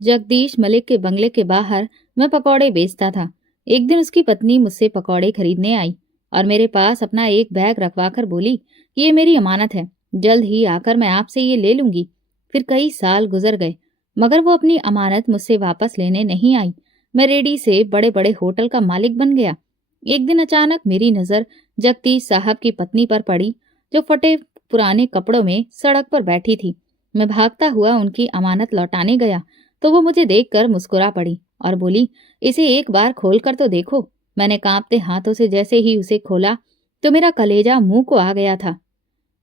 जगदीश मलिक के बंगले के बाहर मैं पकौड़े बेचता था। एक दिन उसकी पत्नी मुझसे पकौड़े खरीदने आई और मेरे पास अपना एक बैग रखवाकर बोली कि ये मेरी अमानत है, जल्द ही आकर मैं आपसे ये ले लूंगी। फिर कई साल गुजर गए मगर वो अपनी अमानत मुझसे वापस लेने नहीं आई। मैं रेडी से बड़े बड़े होटल का मालिक बन गया। एक दिन अचानक मेरी नजर जगदीश साहब की पत्नी पर पड़ी, जो फटे पुराने कपड़ों में सड़क पर बैठी थी। मैं भागता हुआ उनकी अमानत लौटाने गया तो वो मुझे देखकर मुस्कुरा पड़ी और बोली, इसे एक बार खोल कर तो देखो। मैंने कांपते हाथों से जैसे ही उसे खोला तो मेरा कलेजा मुंह को आ गया था।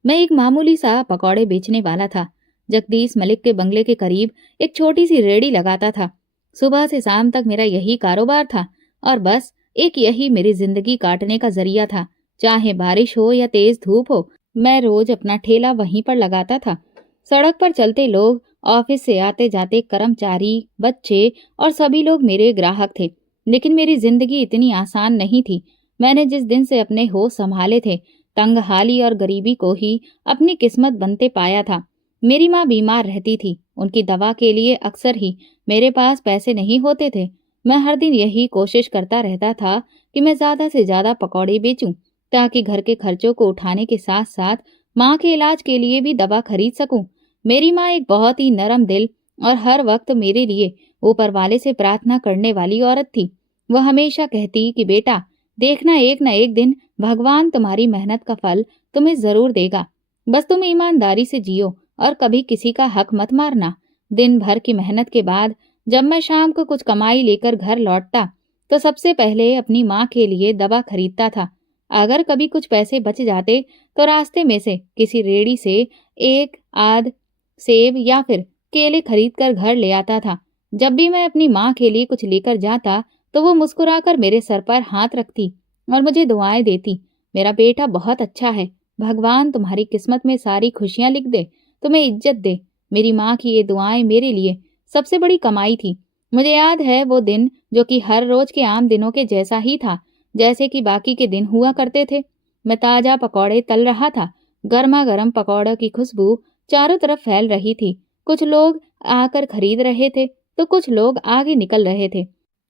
मैं एक मामूली सा पकौड़े बेचने वाला था। जगदीश मलिक के बंगले के करीब एक छोटी सी रेहड़ी लगाता था। सुबह से शाम तक मेरा यही कारोबार था और बस एक यही मेरी जिंदगी काटने का जरिया था। चाहे बारिश हो या तेज धूप हो, मैं रोज अपना ठेला वहीं पर लगाता था। सड़क पर चलते लोग, ऑफिस से आते जाते कर्मचारी, बच्चे और सभी लोग मेरे ग्राहक थे। लेकिन मेरी जिंदगी इतनी आसान नहीं थी। मैंने जिस दिन से अपने होश संभाले थे, तंगहाली और गरीबी को ही अपनी किस्मत बनते पाया था। मेरी माँ बीमार रहती थी। उनकी दवा के लिए अक्सर ही मेरे पास पैसे नहीं होते थे। मैं हर दिन यही कोशिश करता रहता था कि मैं ज्यादा से ज्यादा पकौड़े बेचूं, ताकि घर के खर्चों को उठाने के साथ साथ माँ के इलाज के लिए भी दवा खरीद सकूं। मेरी माँ एक बहुत ही नरम दिल और हर वक्त मेरे लिए ऊपर वाले से प्रार्थना करने वाली औरत थी। वह हमेशा कहती कि बेटा, देखना एक न एक दिन भगवान तुम्हारी मेहनत का फल तुम्हें जरूर देगा। बस तुम ईमानदारी से जियो और कभी किसी का हक मत मारना। दिन भर की मेहनत के बाद जब मैं शाम को कुछ कमाई लेकर घर लौटता तो सबसे पहले अपनी माँ के लिए दवा खरीदता था। अगर कभी कुछ पैसे बच जाते तो रास्ते में से किसी रेड़ी से एक आध सेब या फिर केले खरीद कर घर ले आता था। जब भी मैं अपनी माँ के लिए कुछ लेकर जाता तो वो मुस्कुराकर मेरे सर पर हाथ रखती और मुझे दुआएं देती। मेरा बेटा बहुत अच्छा है, भगवान तुम्हारी किस्मत में सारी खुशियां लिख दे, तुम्हें इज्जत दे। मेरी माँ की ये दुआएं मेरे लिए सबसे बड़ी कमाई थी। मुझे याद है वो दिन, जो कि हर रोज के आम दिनों के जैसा ही था, जैसे कि बाकी के दिन हुआ करते थे। मैं ताजा पकौड़े तल रहा था। गर्मा गर्म पकौड़ों की खुशबू चारों तरफ फैल रही थी। कुछ लोग आकर खरीद रहे थे तो कुछ लोग आगे निकल रहे थे,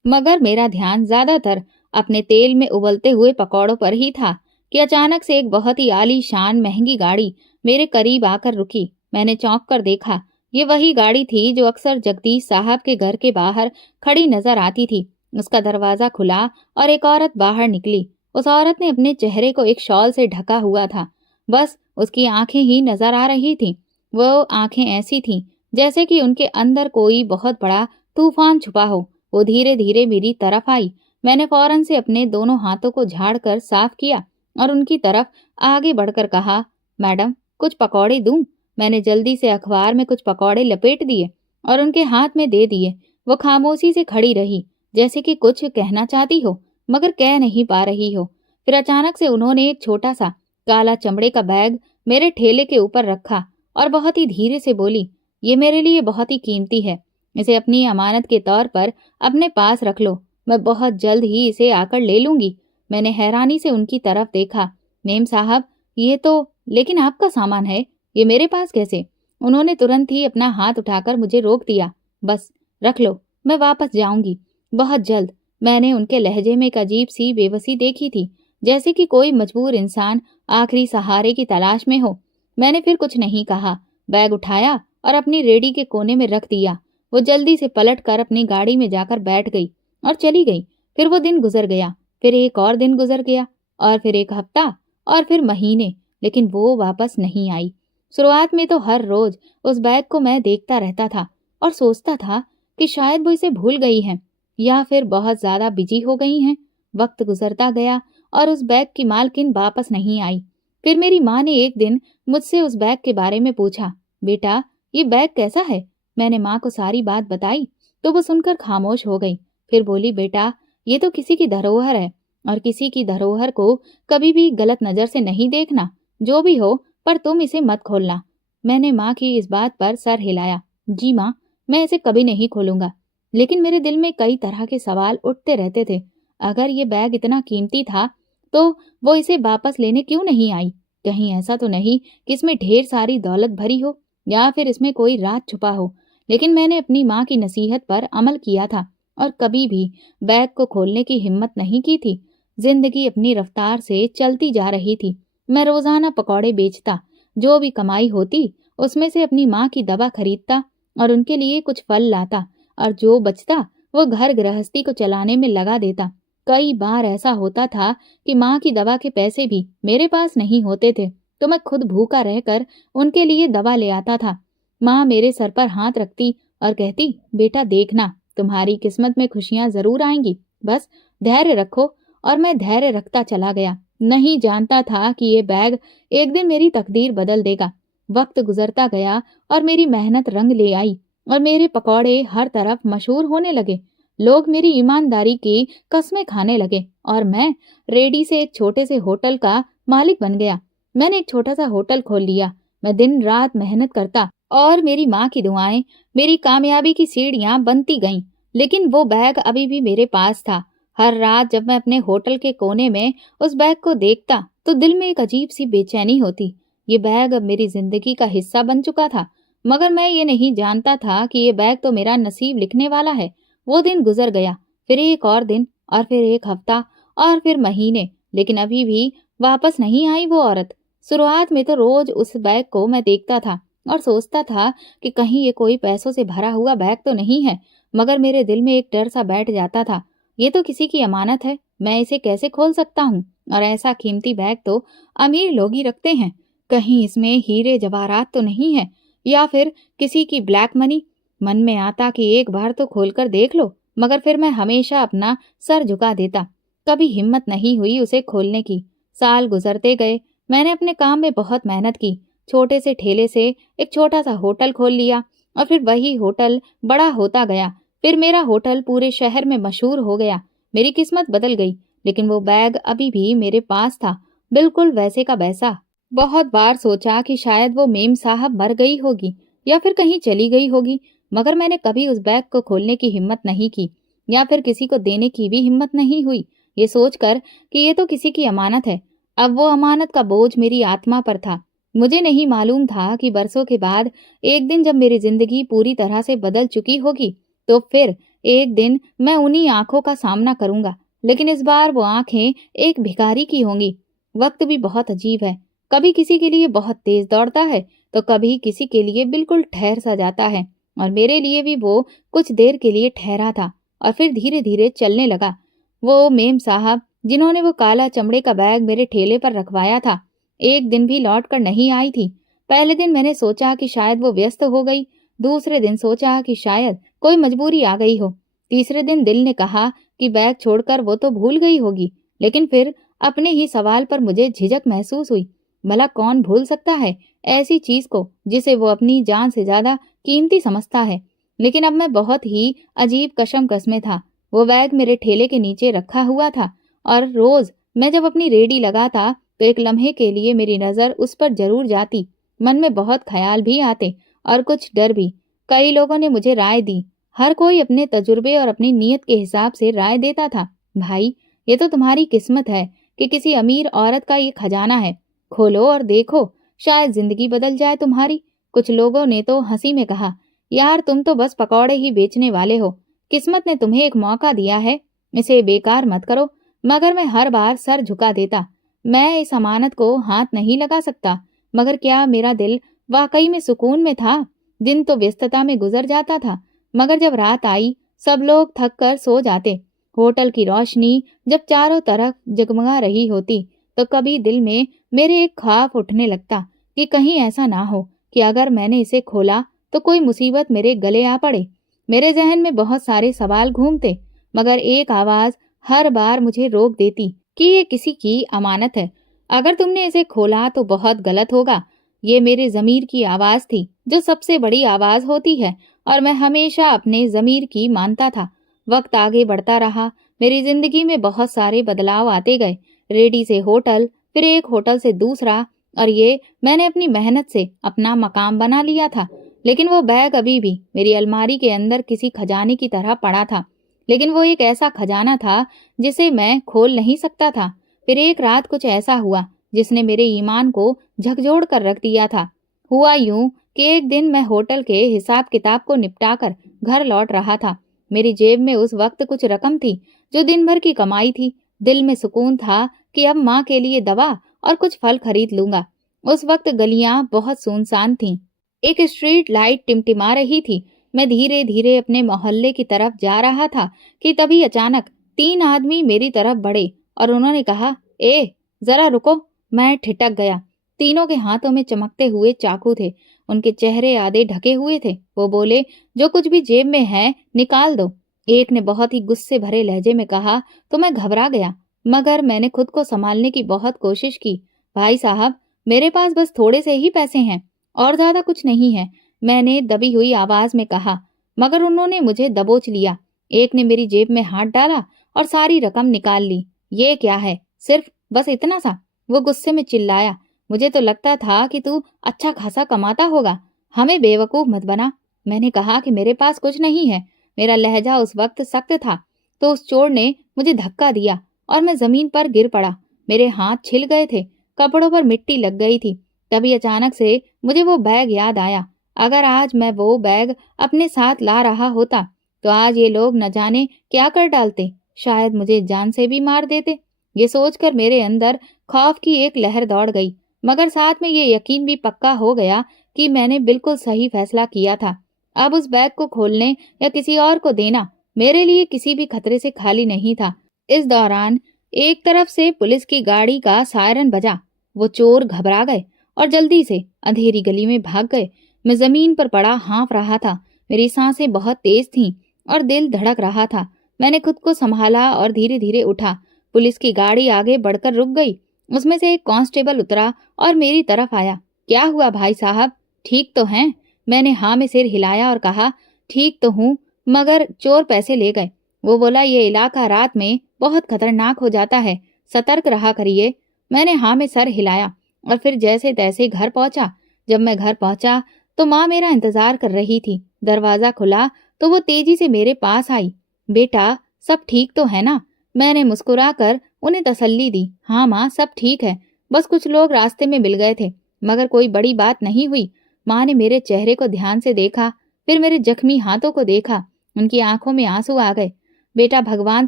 मगर मेरा ध्यान ज्यादातर अपने तेल में उबलते हुए पकौड़ों पर ही था कि अचानक से एक बहुत ही आलीशान महंगी गाड़ी मेरे करीब आकर रुकी। मैंने चौंक कर देखा। ये वही गाड़ी थी जो अक्सर जगदीश साहब के घर के बाहर खड़ी नजर आती थी। उसका दरवाजा खुला और एक औरत बाहर निकली। उस औरत ने अपने चेहरे को एक शॉल से ढका हुआ था। बस उसकी आंखें ही नजर आ रही थीं। वो आंखें ऐसी थीं जैसे कि उनके अंदर कोई बहुत बड़ा तूफान छुपा हो। वो धीरे धीरे मेरी तरफ आई। मैंने फौरन से अपने दोनों हाथों को झाड़कर साफ किया और उनकी तरफ आगे बढ़कर कहा, मैडम, कुछ पकौड़े दूं? मैंने जल्दी से अखबार में कुछ पकौड़े लपेट दिए और उनके हाथ में दे दिए। वो खामोशी से खड़ी रही, जैसे कि कुछ कहना चाहती हो मगर कह नहीं पा रही हो। फिर अचानक से उन्होंने एक छोटा सा काला चमड़े का बैग मेरे ठेले के ऊपर रखा और बहुत ही धीरे से बोली, ये मेरे लिए बहुत ही कीमती है। इसे अपनी अमानत के तौर पर अपने पास रख लो। मैं बहुत जल्द ही इसे आकर ले लूंगी। मैंने हैरानी से उनकी तरफ देखा। मेम साहब, ये तो, लेकिन आपका सामान है, ये मेरे पास कैसे? उन्होंने तुरंत ही अपना हाथ उठाकर मुझे रोक दिया। बस रख लो, मैं वापस जाऊंगी बहुत जल्द। मैंने उनके लहजे में एक अजीब सी बेबसी देखी थी, जैसे कि कोई मजबूर इंसान आखिरी सहारे की तलाश में हो। मैंने फिर कुछ नहीं कहा, बैग उठाया और अपनी रेडी के कोने में रख दिया। वो जल्दी से पलट कर अपनी गाड़ी में जाकर बैठ गई और चली गई। फिर वो दिन गुजर गया, फिर एक और दिन गुजर गया और फिर एक हफ्ता और फिर महीने, लेकिन वो वापस नहीं आई। शुरुआत में तो हर रोज उस बैग को मैं देखता रहता था और सोचता था कि शायद वो इसे भूल गई हैं या फिर बहुत ज्यादा बिजी हो गई हैं। वक्त गुजरता गया और उस बैग की मालकिन वापस नहीं आई। फिर मेरी माँ ने एक दिन मुझसे उस बैग के बारे में पूछा, बेटा, ये बैग कैसा है? मैंने माँ को सारी बात बताई तो वो सुनकर खामोश हो गई। फिर बोली, बेटा, ये तो किसी की धरोहर है और किसी की धरोहर को कभी भी गलत नजर से नहीं देखना। जो भी हो, पर तुम इसे मत खोलना। मैंने माँ की इस बात पर सर हिलाया। जी माँ, मैं इसे कभी नहीं खोलूंगा। लेकिन मेरे दिल में कई तरह के सवाल उठते रहते थे। अगर ये बैग इतना कीमती था तो वो इसे वापस लेने क्यों नहीं आई? कहीं ऐसा तो नहीं कि इसमें ढेर सारी दौलत भरी हो या फिर इसमें कोई राज छुपा हो। लेकिन मैंने अपनी माँ की नसीहत पर अमल किया था और कभी भी बैग को खोलने की हिम्मत नहीं की थी। जिंदगी अपनी रफ्तार से चलती जा रही थी। मैं रोजाना पकौड़े बेचता, जो भी कमाई होती उसमें से अपनी माँ की दवा खरीदता और उनके लिए कुछ फल लाता, और जो बचता वो घर गृहस्थी को चलाने में लगा देता। कई बार ऐसा होता था कि माँ की दवा के पैसे भी मेरे पास नहीं होते थे, तो मैं खुद भूखा रहकर उनके लिए दवा ले आता था। माँ मेरे सर पर हाथ रखती और कहती, बेटा देखना, तुम्हारी किस्मत में खुशियां जरूर आएंगी, बस धैर्य रखो। और मैं धैर्य रखता चला गया, नहीं जानता था कि ये बैग एक दिन मेरी तकदीर बदल देगा। वक्त गुजरता गया और मेरी मेहनत रंग ले आई और मेरे पकौड़े हर तरफ मशहूर होने लगे। लोग मेरी ईमानदारी की कस्में खाने लगे और मैं रेडी से एक छोटे से होटल का मालिक बन गया। मैंने एक छोटा सा होटल खोल लिया। मैं दिन रात मेहनत करता और मेरी माँ की दुआएं मेरी कामयाबी की सीढ़ियां बनती गईं। लेकिन वो बैग अभी भी मेरे पास था। हर रात जब मैं अपने होटल के कोने में उस बैग को देखता तो दिल में एक अजीब सी बेचैनी होती। ये बैग अब मेरी जिंदगी का हिस्सा बन चुका था, मगर मैं ये नहीं जानता था कि ये बैग तो मेरा नसीब लिखने वाला है। वो दिन गुजर गया, फिर एक और दिन, और फिर एक हफ्ता, और फिर महीने, लेकिन अभी भी वापस नहीं आई वो औरत। शुरुआत में तो रोज उस बैग को मैं देखता था और सोचता था कि कहीं ये कोई पैसों से भरा हुआ बैग तो नहीं है, मगर मेरे दिल में एक डर सा बैठ जाता था। ये तो किसी की अमानत है, मैं इसे कैसे खोल सकता हूँ? और ऐसा कीमती बैग तो अमीर लोग ही रखते हैं। कहीं इसमें हीरे जवाहरात तो नहीं है, या फिर किसी की ब्लैक मनी? मन में आता कि एक बार तो खोलकर देख लो, मगर फिर मैं हमेशा अपना सर झुका देता। कभी हिम्मत नहीं हुई उसे खोलने की। साल गुजरते गए, मैंने अपने काम में बहुत मेहनत की। छोटे से ठेले से एक छोटा सा होटल खोल लिया और फिर वही होटल बड़ा होता गया। फिर मेरा होटल पूरे शहर में मशहूर हो गया। मेरी किस्मत बदल गई, लेकिन वो बैग अभी भी मेरे पास था, बिल्कुल वैसे का वैसा। बहुत बार सोचा कि शायद वो मेम साहब मर गई होगी या फिर कहीं चली गई होगी, मगर मैंने कभी उस बैग को खोलने की हिम्मत नहीं की या फिर किसी को देने की भी हिम्मत नहीं हुई, ये सोचकर कि ये तो किसी की अमानत है। अब वो अमानत का बोझ मेरी आत्मा पर था। मुझे नहीं मालूम था कि बरसों के बाद एक दिन जब मेरी जिंदगी पूरी तरह से बदल चुकी होगी, तो फिर एक दिन मैं उन्हीं आंखों का सामना करूंगा। लेकिन इस बार वो आंखें एक भिखारी की होंगी। वक्त भी बहुत अजीब है, कभी किसी के लिए बहुत तेज दौड़ता है तो कभी किसी के लिए बिल्कुल ठहर सा जाता है। और मेरे लिए भी वो कुछ देर के लिए ठहरा था और फिर धीरे धीरे चलने लगा। वो मेम साहब जिन्होंने वो काला चमड़े का बैग मेरे ठेले पर रखवाया था, एक दिन भी लौट कर नहीं आई थी। पहले दिन मैंने सोचा कि शायद वो व्यस्त हो गई, दूसरे दिन सोचा कि शायद कोई मजबूरी आ गई हो, तीसरे दिन दिल ने कहा कि बैग छोड़कर वो तो भूल गई होगी। लेकिन फिर अपने ही सवाल पर मुझे झिझक महसूस हुई। भला कौन भूल सकता है ऐसी चीज को जिसे वो अपनी जान से ज्यादा कीमती समझता है? लेकिन अब मैं बहुत ही अजीब कशमकश में था। वो बैग मेरे ठेले के नीचे रखा हुआ था और रोज मैं जब अपनी रेडी लगाता तो एक लम्हे के लिए मेरी नजर उस पर जरूर जाती। मन में बहुत ख्याल भी आते और कुछ डर भी। कई लोगों ने मुझे राय दी, हर कोई अपने तजुर्बे और अपनी नीयत के हिसाब से राय देता था। भाई, ये तो तुम्हारी किस्मत है कि किसी अमीर औरत का ये खजाना है, खोलो और देखो, शायद जिंदगी बदल जाए तुम्हारी। कुछ लोगों ने तो हंसी में कहा, यार तुम तो बस पकौड़े ही बेचने वाले हो, किस्मत ने तुम्हें एक मौका दिया है, इसे बेकार मत करो। मगर मैं हर बार सर झुका देता। मैं इस अमानत को हाथ नहीं लगा सकता। मगर क्या मेरा दिल वाकई में सुकून में था? दिन तो व्यस्तता में गुजर जाता था, मगर जब रात आई सब लोग थक कर सो जाते, होटल की रोशनी जब चारों तरफ जगमगा रही होती, तो कभी दिल में मेरे एक ख्वाब उठने लगता कि कहीं ऐसा ना हो कि अगर मैंने इसे खोला तो कोई मुसीबत मेरे गले आ पड़े। मेरे जहन में बहुत सारे सवाल घूमते, मगर एक आवाज हर बार मुझे रोक देती कि ये किसी की अमानत है, अगर तुमने इसे खोला तो बहुत गलत होगा। ये मेरे जमीर की आवाज थी, जो सबसे बड़ी आवाज होती है, और मैं हमेशा अपने जमीर की मानता था। वक्त आगे बढ़ता रहा, मेरी जिंदगी में बहुत सारे बदलाव आते गए। रेडी से होटल, फिर एक होटल से दूसरा, और ये मैंने अपनी मेहनत से अपना मकाम बना लिया था। लेकिन वो बैग अभी भी मेरी अलमारी के अंदर किसी खजाने की तरह पड़ा था। लेकिन वो एक ऐसा खजाना था जिसे मैं खोल नहीं सकता था। फिर एक रात कुछ ऐसा हुआ जिसने मेरे ईमान को झकझोर कर रख दिया था। हुआ यूं कि एक दिन मैं होटल के हिसाब किताब को निपटाकर घर लौट रहा था। मेरी जेब में उस वक्त कुछ रकम थी जो दिन भर की कमाई थी। दिल में सुकून था कि अब माँ के लिए दवा और कुछ फल खरीद लूंगा। उस वक्त गलियां बहुत सुनसान थीं। एक स्ट्रीट लाइट टिमटिमा रही थी। मैं धीरे धीरे अपने मोहल्ले की तरफ जा रहा था कि तभी अचानक 3 आदमी मेरी तरफ बढ़े और उन्होंने कहा, ए जरा रुको। मैं ठिठक गया। तीनों के हाथों में चमकते हुए चाकू थे। उनके चेहरे आधे ढके हुए थे। वो बोले, जो कुछ भी जेब में है निकाल दो। एक ने बहुत ही गुस्से भरे लहजे में कहा तो मैं घबरा गया, मगर मैंने खुद को संभालने की बहुत कोशिश की। भाई साहब, मेरे पास बस थोड़े से ही पैसे हैं और ज्यादा कुछ नहीं है, मैंने दबी हुई आवाज में कहा। मगर उन्होंने मुझे दबोच लिया। एक ने मेरी जेब में हाथ डाला और सारी रकम निकाल ली। ये क्या है, सिर्फ बस इतना सा? वो गुस्से में चिल्लाया। मुझे तो लगता था कि तू अच्छा खासा कमाता होगा, हमें बेवकूफ मत बना। मैंने कहा कि मेरे पास कुछ नहीं है। मेरा लहजा उस वक्त सख्त था तो उस चोर ने मुझे धक्का दिया और मैं जमीन पर गिर पड़ा। मेरे हाथ छिल गए थे, कपड़ों पर मिट्टी लग गई थी। तभी अचानक से मुझे वो बैग याद आया। अगर आज मैं वो बैग अपने साथ ला रहा होता तो आज ये लोग न जाने क्या कर डालते, शायद मुझे जान से भी मार देते। ये सोचकर मेरे अंदर खौफ की एक लहर दौड़ गई, मगर साथ में ये यकीन भी पक्का हो गया कि मैंने बिल्कुल सही फैसला किया था। अब उस बैग को खोलने या किसी और को देना मेरे लिए किसी भी खतरे से खाली नहीं था। इस दौरान एक तरफ से पुलिस की गाड़ी का सायरन बजा। वो चोर घबरा गए और जल्दी से अंधेरी गली में भाग गए। मैं जमीन पर पड़ा हाँफ रहा था। मेरी सांसें बहुत तेज थीं और दिल धड़क रहा था। मैंने खुद को संभाला और धीरे धीरे उठा। पुलिस की गाड़ी आगे बढ़कर रुक गई। उसमें से एक कांस्टेबल उतरा और मेरी तरफ आया। क्या हुआ भाई साहब, ठीक तो हैं? मैंने हाँ में सिर हिलाया और कहा, ठीक तो हूँ, मगर चोर पैसे ले गए। वो बोला, ये इलाका रात में बहुत खतरनाक हो जाता है, सतर्क रहा करिए। मैंने हाँ में सर हिलाया और फिर जैसे तैसे घर पहुंचा। जब मैं घर पहुंचा तो माँ मेरा इंतजार कर रही थी। दरवाजा खुला तो वो तेजी से मेरे पास आई। बेटा, सब ठीक तो है ना? मैंने मुस्कुराकर उन्हें तसल्ली दी। हाँ माँ, सब ठीक है, बस कुछ लोग रास्ते में मिल गए थे, मगर कोई बड़ी बात नहीं हुई। माँ ने मेरे चेहरे को ध्यान से देखा, फिर मेरे जख्मी हाथों को देखा। उनकी आंखों में आंसू आ गए। बेटा, भगवान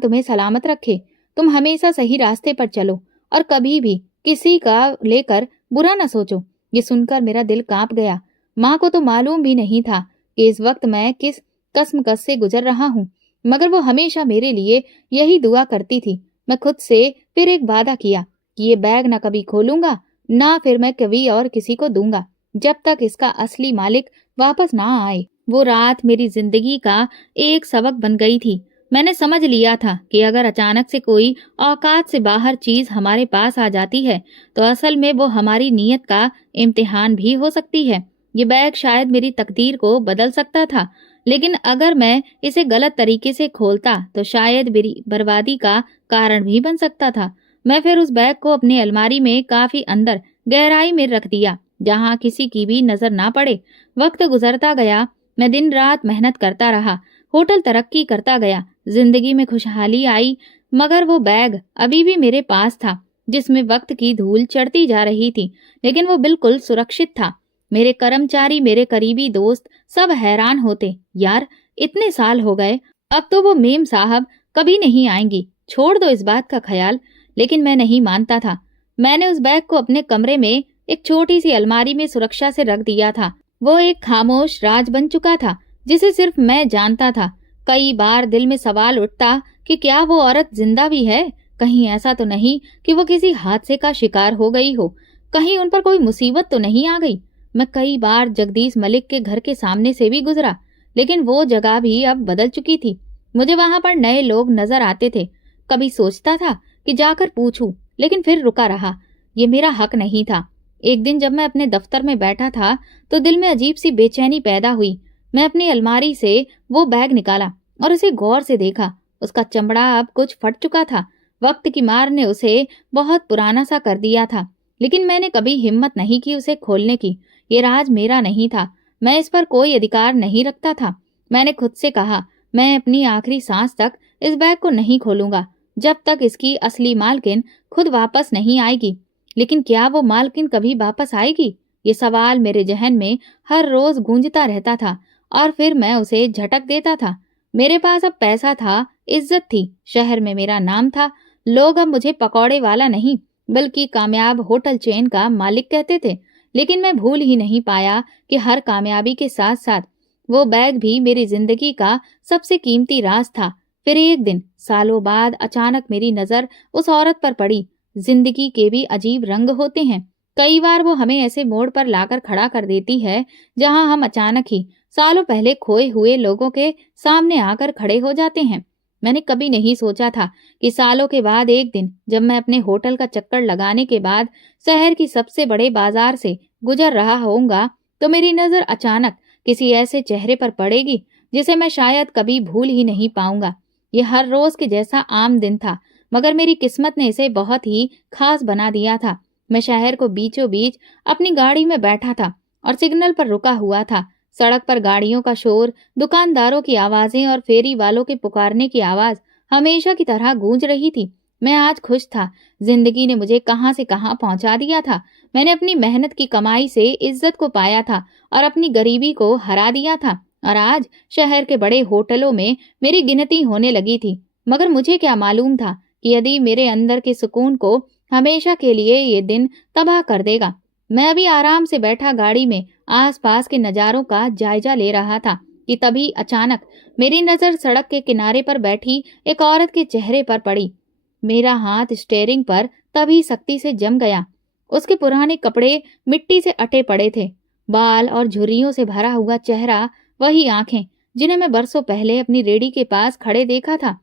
तुम्हें सलामत रखे। तुम हमेशा सही रास्ते पर चलो और कभी भी किसी का लेकर बुरा न सोचो। ये सुनकर मेरा दिल कांप गया। माँ को तो मालूम भी नहीं था कि इस वक्त मैं किस कश्मकश से गुजर रहा हूँ, मगर वो हमेशा मेरे लिए यही दुआ करती थी। मैं खुद से फिर एक वादा किया कि ये बैग ना कभी खोलूंगा, ना फिर मैं कभी और किसी को दूंगा, जब तक इसका असली मालिक वापस ना आए। वो रात मेरी जिंदगी का एक सबक बन गई थी। मैंने समझ लिया था कि अगर अचानक से कोई औकात से बाहर चीज हमारे पास आ जाती है तो असल में वो हमारी नीयत का इम्तिहान भी हो सकती है। ये बैग शायद मेरी तकदीर को बदल सकता था, लेकिन अगर मैं इसे गलत तरीके से खोलता तो शायद मेरी बर्बादी का कारण भी बन सकता था। मैं फिर उस बैग को अपनी अलमारी में काफी अंदर गहराई में रख दिया, जहाँ किसी की भी नजर ना पड़े। वक्त गुजरता गया, मैं दिन रात मेहनत करता रहा, होटल तरक्की करता गया, जिंदगी में खुशहाली आई, मगर वो बैग अभी भी मेरे पास था, जिसमें वक्त की धूल चढ़ती जा रही थी, लेकिन वो बिल्कुल सुरक्षित था। मेरे कर्मचारी, मेरे करीबी दोस्त सब हैरान होते, यार इतने साल हो गए, अब तो वो मेम साहब कभी नहीं आएंगी, छोड़ दो इस बात का ख्याल। लेकिन मैं नहीं मानता था। मैंने उस बैग को अपने कमरे में एक छोटी सी अलमारी में सुरक्षा से रख दिया था। वो एक खामोश राज बन चुका था, जिसे सिर्फ मैं जानता था। कई बार दिल में सवाल उठता कि क्या वो औरत जिंदा भी है? कहीं ऐसा तो नहीं कि वो किसी हादसे का शिकार हो गई हो, कहीं उन पर कोई मुसीबत तो नहीं आ गई। मैं कई बार जगदीश मलिक के घर के सामने से भी गुजरा, लेकिन वो जगह भी अब बदल चुकी थी। मुझे वहां पर नए लोग नजर आते थे। कभी सोचता था कि जाकर पूछूं, लेकिन फिर रुका रहा। ये मेरा हक नहीं था। एक दिन जब मैं अपने दफ्तर में बैठा था तो दिल में अजीब सी बेचैनी पैदा हुई। मैं अपनी अलमारी से वो बैग निकाला और उसे गौर से देखा। उसका चमड़ा अब कुछ फट चुका था। वक्त की मार ने उसे बहुत पुराना सा कर दिया था, लेकिन मैंने कभी हिम्मत नहीं की उसे खोलने की। ये राज मेरा नहीं था, मैं इस पर कोई अधिकार नहीं रखता था। मैंने खुद से कहा, मैं अपनी आखिरी सांस तक इस बैग को नहीं खोलूंगा, जब तक इसकी असली मालकिन खुद वापस नहीं आएगी। लेकिन क्या वो मालकिन कभी वापस आएगी? ये सवाल मेरे जहन में हर रोज गूंजता रहता था और फिर मैं उसे झटक देता था। मेरे पास अब पैसा था, इज्जत थी, शहर में मेरा नाम था। लोग अब मुझे पकौड़े वाला नहीं बल्कि कामयाब होटल चेन का मालिक कहते थे। लेकिन मैं भूल ही नहीं पाया कि हर कामयाबी के साथ साथ वो बैग भी मेरी जिंदगी का सबसे कीमती राज था। फिर एक दिन सालों बाद अचानक मेरी नजर उस औरत पर पड़ी। जिंदगी के भी अजीब रंग होते हैं। कई बार वो हमें ऐसे मोड़ पर लाकर खड़ा कर देती है जहां हम अचानक ही सालों पहले खोए हुए लोगों के सामने आकर खड़े हो जाते हैं। मैंने कभी नहीं सोचा था कि सालों के बाद एक दिन जब मैं अपने होटल का चक्कर लगाने के बाद शहर की सबसे बड़े बाजार से गुजर रहा होऊंगा तो मेरी नजर अचानक किसी ऐसे चेहरे पर पड़ेगी जिसे मैं शायद कभी भूल ही नहीं पाऊंगा। ये हर रोज के जैसा आम दिन था, मगर मेरी किस्मत ने इसे बहुत ही खास बना दिया था। मैं शहर को बीचों बीच अपनी गाड़ी में बैठा था और सिग्नल पर रुका हुआ था। सड़क पर गाड़ियों का शोर, दुकानदारों की आवाजें और फेरी वालों के पुकारने की आवाज हमेशा की तरह गूंज रही थी। मैं आज खुश था। जिंदगी ने मुझे कहां से कहां पहुंचा दिया था। मैंने अपनी मेहनत की कमाई से इज्जत को पाया था और अपनी गरीबी को हरा दिया था। और आज शहर के बड़े होटलों में मेरी गिनती होने लगी थी। मगर मुझे क्या मालूम था कि यदि मेरे अंदर के सुकून को हमेशा के लिए ये दिन तबाह कर देगा। मैं अभी आराम से बैठा गाड़ी में आसपास के नजारों का जायजा ले रहा था कि तभी अचानक मेरी नजर सड़क के किनारे पर बैठी एक औरत के चेहरे पर पड़ी। मेरा हाथ स्टेयरिंग पर तभी सख्ती से जम गया। उसके पुराने कपड़े मिट्टी से अटे पड़े थे, बाल और झुर्रियों से भरा हुआ चेहरा, वही आंखें जिन्हें मैं बरसों पहले अपनी रेडी के पास खड़े देखा था।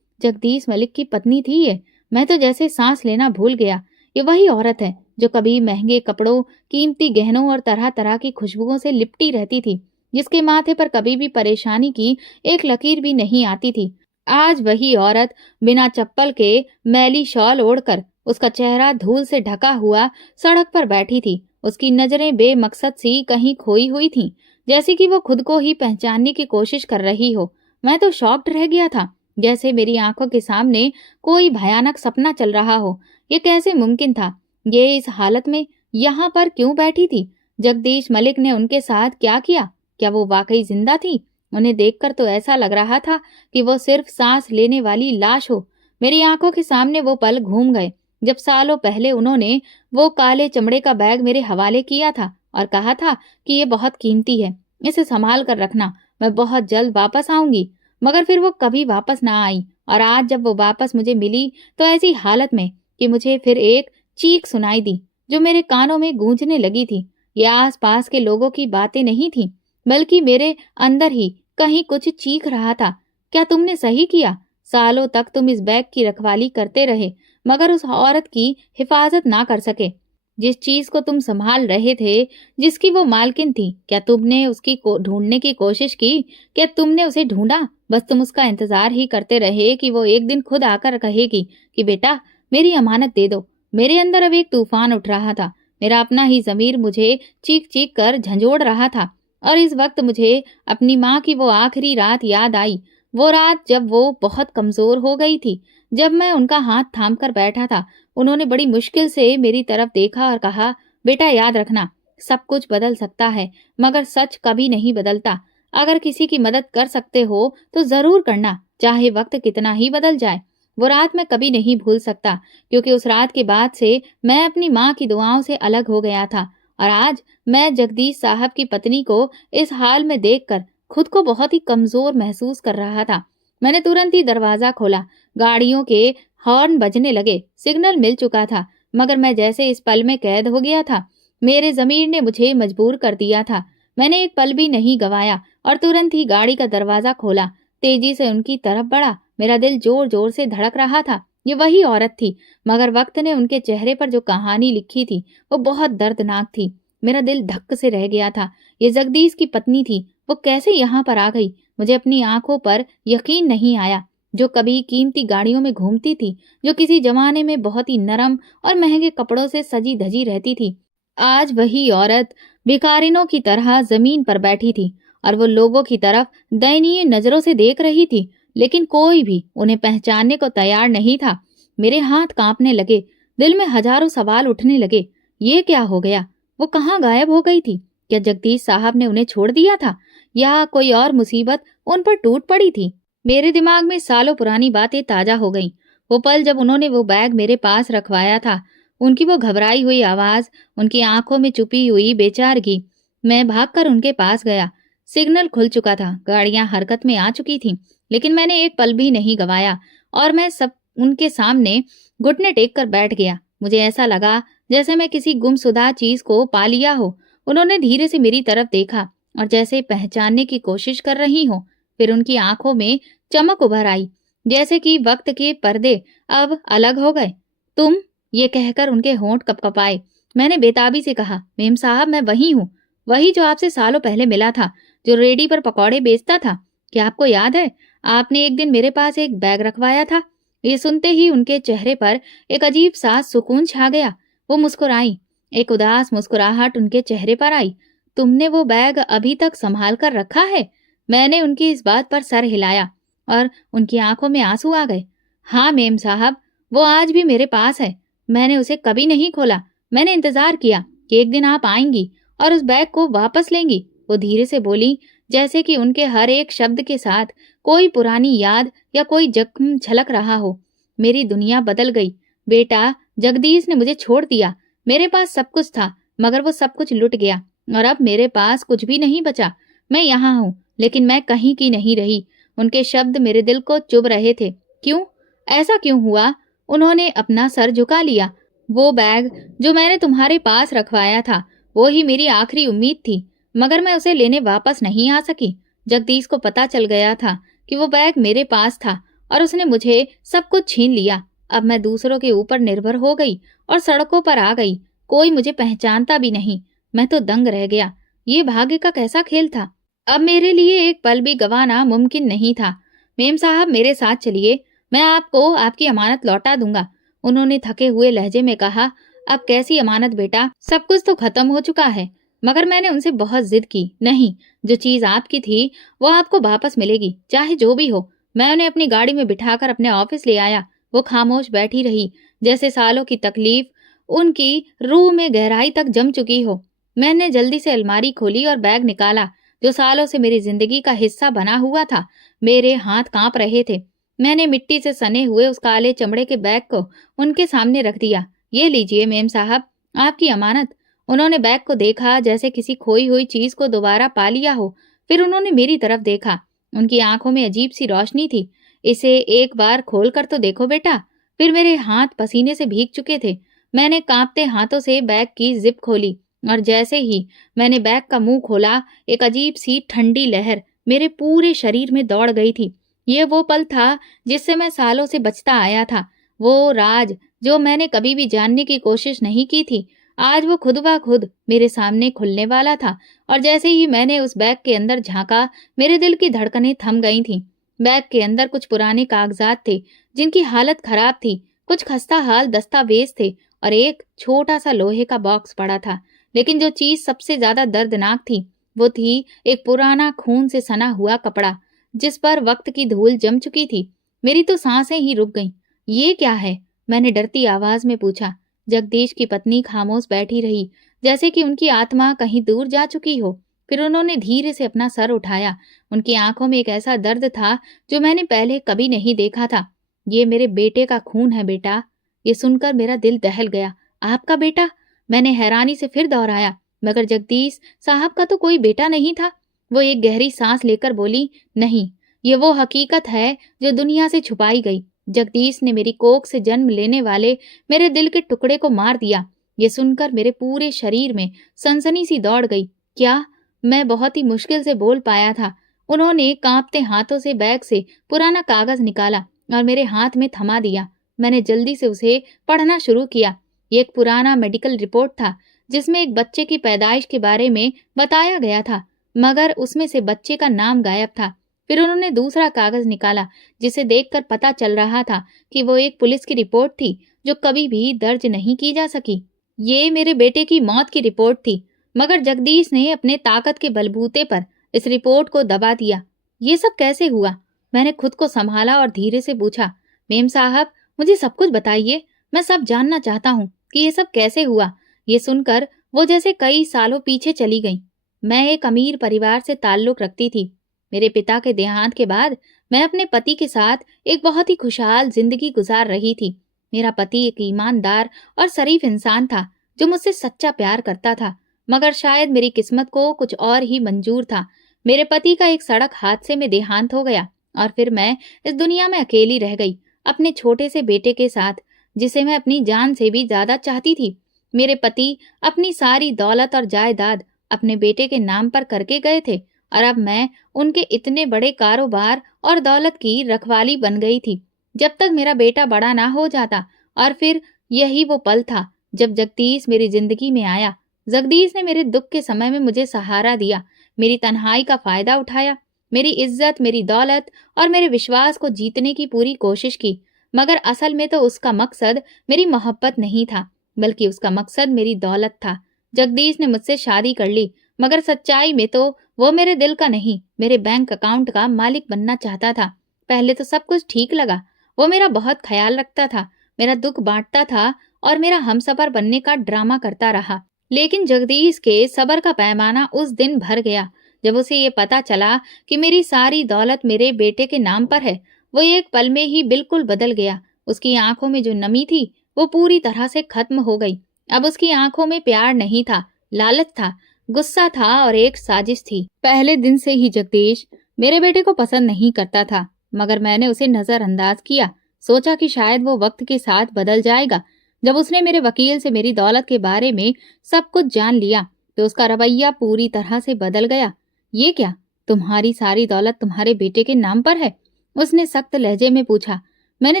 जगदीश मलिक की पत्नी थी ये। मैं तो जैसे सांस लेना भूल गया। ये वही औरत है जो कभी महंगे कपड़ों, कीमती गहनों और तरह तरह की खुशबुओं से लिपटी रहती थी, जिसके माथे पर कभी भी परेशानी की एक लकीर भी नहीं आती थी। आज वही औरत बिना चप्पल के मैली शॉल ओढ़कर, उसका चेहरा धूल से ढका हुआ, सड़क पर बैठी थी। उसकी नजरें बेमकसद सी कहीं खोई हुई थीं, जैसे कि वो खुद को ही पहचानने की कोशिश कर रही हो। मैं तो शॉक्ड रह गया था, जैसे मेरी आंखों के सामने कोई भयानक सपना चल रहा हो। ये कैसे मुमकिन था? ये इस हालत में यहाँ पर क्यों बैठी थी? जगदीश मलिक ने उनके साथ क्या किया? क्या वो वाकई जिंदा थी? उन्हें देखकर तो ऐसा लग रहा था कि वो सिर्फ सांस लेने वाली लाश हो। मेरी आंखों के सामने वो पल घूम गए जब सालों पहले उन्होंने वो काले चमड़े का बैग मेरे हवाले किया था और कहा था कि ये बहुत कीमती है, इसे संभाल कर रखना, मैं बहुत जल्द वापस आऊंगी। मगर फिर वो कभी वापस ना आई और आज जब वो वापस मुझे मिली तो ऐसी हालत में कि मुझे फिर एक चीख सुनाई दी जो मेरे कानों में गूंजने लगी थी। ये आसपास के लोगों की बातें नहीं थी, बल्कि मेरे अंदर ही कहीं कुछ चीख रहा था। क्या तुमने सही किया? सालों तक तुम इस बैग की रखवाली करते रहे मगर उस औरत की हिफाजत ना कर सके। जिस चीज को तुम संभाल रहे थे, जिसकी वो मालकिन थी, क्या तुमने उसकी ढूंढने की कोशिश की? क्या तुमने उसे ढूंढा? बस तुम उसका इंतजार ही करते रहे कि वो एक दिन खुद आकर कहेगी कि बेटा मेरी अमानत दे दो। मेरे अंदर अब एक तूफान उठ रहा था। मेरा अपना ही जमीर मुझे चीख चीख कर झंझोड़ रहा था। और इस वक्त मुझे अपनी माँ की वो आखिरी रात याद आई। वो रात जब वो बहुत कमजोर हो गई थी, जब मैं उनका हाथ थाम कर बैठा था। उन्होंने बड़ी मुश्किल से मेरी तरफ देखा और कहा, बेटा याद रखना, सब कुछ बदल सकता है मगर सच कभी नहीं बदलता। अगर किसी की मदद कर सकते हो तो जरूर करना, चाहे वक्त कितना ही बदल जाए। वो रात मैं कभी नहीं भूल सकता, क्योंकि उस रात के बाद से मैं अपनी माँ की दुआओं से अलग हो गया था। और आज मैं जगदीश साहब की पत्नी को इस हाल में देखकर खुद को बहुत ही कमजोर महसूस कर रहा था। मैंने तुरंत ही दरवाजा खोला। गाड़ियों के हॉर्न बजने लगे। सिग्नल मिल चुका था, मगर मैं जैसे इस पल में कैद हो गया था। मेरे जमीर ने मुझे मजबूर कर दिया था। मैंने एक पल भी नहीं गवाया और तुरंत ही गाड़ी का दरवाजा खोला, तेजी से उनकी तरफ बढ़ा। मेरा दिल जोर जोर से धड़क रहा था। ये वही औरत थी, मगर वक्त ने उनके चेहरे पर जो कहानी लिखी थी वो बहुत दर्दनाक थी। मेरा दिल धक्क से रह गया था। ये जगदीश की पत्नी थी। वो कैसे यहाँ पर आ गई? मुझे अपनी आंखों पर यकीन नहीं आया। जो कभी कीमती गाड़ियों में घूमती थी, जो किसी जमाने में बहुत ही नरम और महंगे कपड़ों से सजी धजी रहती थी, आज वही औरत भिखारिनों की तरह जमीन पर बैठी थी और वो लोगों की तरफ दयनीय नजरों से देख रही थी। लेकिन कोई भी उन्हें पहचानने को तैयार नहीं था। मेरे हाथ कांपने लगे, दिल में हजारों सवाल उठने लगे। ये क्या हो गया? वो कहाँ गायब हो गई थी? क्या जगदीश साहब ने उन्हें छोड़ दिया था या कोई और मुसीबत उन पर टूट पड़ी थी? मेरे दिमाग में सालों पुरानी बातें ताजा हो गईं। वो पल जब उन्होंने वो बैग मेरे पास रखवाया था, उनकी वो घबराई हुई आवाज, उनकी आंखों में छुपी हुई बेचारगी। मैं भागकर उनके पास गया। सिग्नल खुल चुका था, गाड़ियां हरकत में आ चुकी थीं, लेकिन मैंने एक पल भी नहीं गवाया और मैं सब उनके सामने घुटने टेक कर बैठ गया। मुझे ऐसा लगा जैसे मैं किसी गुमशुदा चीज को पा लिया हो। उन्होंने धीरे से मेरी तरफ देखा और जैसे पहचानने की कोशिश कर रही हो। फिर उनकी आंखों में चमक उभर आई, जैसे कि वक्त के पर्दे अब अलग हो गए। तुम? ये कहकर उनके होंठ कपकपाए। मैंने बेताबी से कहा, मेम साहब, मैं वही हूँ, वही जो आपसे सालों पहले मिला था, जो रेडी पर पकौड़े बेचता था। क्या आपको याद है? आपने एक दिन मेरे पास एक बैग रखवाया था। ये सुनते ही उनके चेहरे पर एक अजीब सा सुकून छा गया। वो मुस्कुराई। एक उदास मुस्कुराहट उनके चेहरे पर आई। तुमने वो बैग अभी तक संभाल कर रखा है? मैंने उनकी इस बात पर सर हिलाया और उनकी आंखों में आंसू आ गए। हाँ मेम साहब, वो आज भी मेरे पास है। मैंने उसे कभी नहीं खोला। मैंने इंतजार किया कि एक दिन आप आएंगी और उस बैग को वापस लेंगी। वो धीरे से बोली, जैसे कि उनके हर एक शब्द के साथ कोई पुरानी याद या कोई जख्म छलक रहा हो। मेरी दुनिया बदल गई। बेटा, जगदीश ने मुझे छोड़ दिया। मेरे पास सब कुछ था, मगर वो सब कुछ लुट गया और अब मेरे पास कुछ भी नहीं बचा। मैं यहाँ हूँ, लेकिन मैं कहीं की नहीं रही। उनके शब्द मेरे दिल को चुभ रहे थे। क्यों? ऐसा क्यों हुआ? उन्होंने अपना सर झुका लिया। वो बैग जो मैंने तुम्हारे पास रखवाया था, वो ही मेरी आखिरी उम्मीद थी, मगर मैं उसे लेने वापस नहीं आ सकी। जगदीश को पता चल गया था कि वो बैग मेरे पास था और उसने मुझे सब कुछ छीन लिया। अब मैं दूसरों के ऊपर निर्भर हो गई और सड़कों पर आ गई। कोई मुझे पहचानता भी नहीं। मैं तो दंग रह गया। ये भाग्य का कैसा खेल था। अब मेरे लिए एक पल भी गंवाना मुमकिन नहीं था। मेम साहब, मेरे साथ चलिए, मैं आपको आपकी अमानत लौटा दूंगा। उन्होंने थके हुए लहजे में कहा। अब कैसी अमानत बेटा, सब कुछ तो खत्म हो चुका है। मगर मैंने उनसे बहुत जिद की। नहीं, जो चीज आपकी थी वो आपको वापस मिलेगी, चाहे जो भी हो। मैं उन्हें अपनी गाड़ी में बिठाकर अपने ऑफिस ले आया। वो खामोश बैठी रही, जैसे सालों की तकलीफ उनकी रूह में गहराई तक जम चुकी हो। मैंने जल्दी से अलमारी खोली और बैग निकाला, जो सालों से मेरी जिंदगी का हिस्सा बना हुआ था। मेरे हाथ कांप रहे थे। मैंने मिट्टी से सने हुए उस काले चमड़े के बैग को उनके सामने रख दिया। ये लीजिए मेम साहब, आपकी अमानत। उन्होंने बैग को देखा, जैसे किसी खोई हुई चीज को दोबारा पा लिया हो। फिर उन्होंने मेरी तरफ देखा। उनकी आंखों में अजीब सी रोशनी थी। इसे एक बार खोल कर तो देखो बेटा। फिर मेरे हाथ पसीने से भीग चुके थे। मैंने कांपते हाथों से बैग की जिप खोली और जैसे ही मैंने बैग का मुंह खोला, एक अजीब सी ठंडी लहर मेरे पूरे शरीर में दौड़ गई थी। ये वो पल था जिससे मैं सालों से बचता आया था। वो राज जो मैंने कभी भी जानने की कोशिश नहीं की थी, आज वो खुद ब खुद मेरे सामने खुलने वाला था। और जैसे ही मैंने उस बैग के अंदर झांका, मेरे दिल की धड़कनें थम गई थीं। बैग के अंदर कुछ पुराने कागजात थे जिनकी हालत खराब थी, कुछ खस्ता हाल दस्तावेज थे और एक छोटा सा लोहे का बॉक्स पड़ा था। लेकिन जो चीज सबसे ज्यादा दर्दनाक थी, वो थी एक पुराना खून से सना हुआ कपड़ा, जिस पर वक्त की धूल जम चुकी थी। मेरी तो सांसें ही रुक गईं। ये क्या है? मैंने डरती आवाज में पूछा। जगदीश की पत्नी खामोश बैठी रही, जैसे कि उनकी आत्मा कहीं दूर जा चुकी हो। फिर उन्होंने धीरे से अपना सर उठाया। उनकी आंखों में एक ऐसा दर्द था जो मैंने पहले कभी नहीं देखा था। ये मेरे बेटे का खून है बेटा। ये सुनकर मेरा दिल दहल गया। आपका बेटा? मैंने हैरानी से फिर दोहराया। मगर जगदीश साहब का तो कोई बेटा नहीं था। वो एक गहरी सांस लेकर बोली, नहीं, ये वो हकीकत है जो दुनिया से छुपाई गई। जगदीश ने मेरी कोख से जन्म लेने वाले मेरे दिल के टुकड़े को मार दिया। ये सुनकर मेरे पूरे शरीर में सनसनी सी दौड़ गई। क्या? मैं बहुत ही मुश्किल से बोल पाया था। उन्होंने कांपते हाथों से बैग से पुराना कागज निकाला और मेरे हाथ में थमा दिया। मैंने जल्दी से उसे पढ़ना शुरू किया। ये एक पुराना मेडिकल रिपोर्ट था, जिसमें एक बच्चे की पैदाइश के बारे में बताया गया था, मगर उसमें से बच्चे का नाम गायब था। फिर उन्होंने दूसरा कागज निकाला, जिसे देखकर पता चल रहा था कि वो एक पुलिस की रिपोर्ट थी, जो कभी भी दर्ज नहीं की जा सकी। ये मेरे बेटे की मौत की रिपोर्ट थी, मगर जगदीश ने अपने ताकत के बलबूते पर इस रिपोर्ट को दबा दिया। ये सब कैसे हुआ? मैंने खुद को संभाला और धीरे से पूछा, मेम साहब, मुझे सब कुछ बताइए। मैं सब जानना चाहता हूँ कि ये सब कैसे हुआ। ये सुनकर वो जैसे कई सालों पीछे चली गईं। मैं एक अमीर परिवार से ताल्लुक रखती थी। मेरे पिता के देहांत के बाद मैं अपने पति के साथ एक बहुत ही खुशहाल जिंदगी गुजार रही थी। मेरा पति एक ईमानदार और शरीफ इंसान था जो मुझसे सच्चा प्यार करता था, मगर शायद मेरी किस्मत को कुछ और ही मंजूर था। मेरे पति का एक सड़क हादसे में देहांत हो गया और फिर मैं इस दुनिया में अकेली रह गई, अपने छोटे से बेटे के साथ, जिसे मैं अपनी जान से भी ज्यादा चाहती थी। मेरे पति अपनी सारी दौलत और जायदाद अपने बेटे के नाम पर करके गए थे और अब मैं उनके इतने बड़े कारोबार और दौलत की रखवाली बन गई थी जब तक मेरा बेटा बड़ा ना हो जाता। और फिर यही वो पल था जब जगदीश मेरी जिंदगी में आया। जगदीश ने मेरे दुख के समय में मुझे सहारा दिया, मेरी तन्हाई का फायदा उठाया, मेरी इज्जत, मेरी दौलत और मेरे विश्वास को जीतने की पूरी कोशिश की। मगर असल में तो उसका मकसद मेरी मोहब्बत नहीं था, बल्कि उसका मकसद मेरी दौलत था। जगदीश ने मुझसे शादी कर ली, मगर सच्चाई में तो वो मेरे दिल का नहीं, मेरे बैंक अकाउंट का मालिक बनना चाहता था। पहले तो सब कुछ ठीक लगा। वो मेरा बहुत ख्याल रखता था, मेरा दुख बांटता था और मेरा हमसफर बनने का ड्रामा करता रहा। लेकिन जगदीश के सब्र का पैमाना उस दिन भर गया जब उसे ये पता चला कि मेरी सारी दौलत मेरे बेटे के नाम पर है। वो एक पल में ही बिल्कुल बदल गया। उसकी आंखों में जो नमी थी वो पूरी तरह से खत्म हो गई। अब उसकी आंखों में प्यार नहीं था, लालच था, गुस्सा था और एक साजिश थी। पहले दिन से ही जगदीश मेरे बेटे को पसंद नहीं करता था, मगर मैंने उसे नजरअंदाज किया। सोचा कि शायद वो वक्त के साथ बदल जाएगा। जब उसने मेरे वकील से मेरी दौलत के बारे में सब कुछ जान लिया तो उसका रवैया पूरी तरह से बदल गया। ये क्या, तुम्हारी सारी दौलत तुम्हारे बेटे के नाम पर है? उसने सख्त लहजे में पूछा। मैंने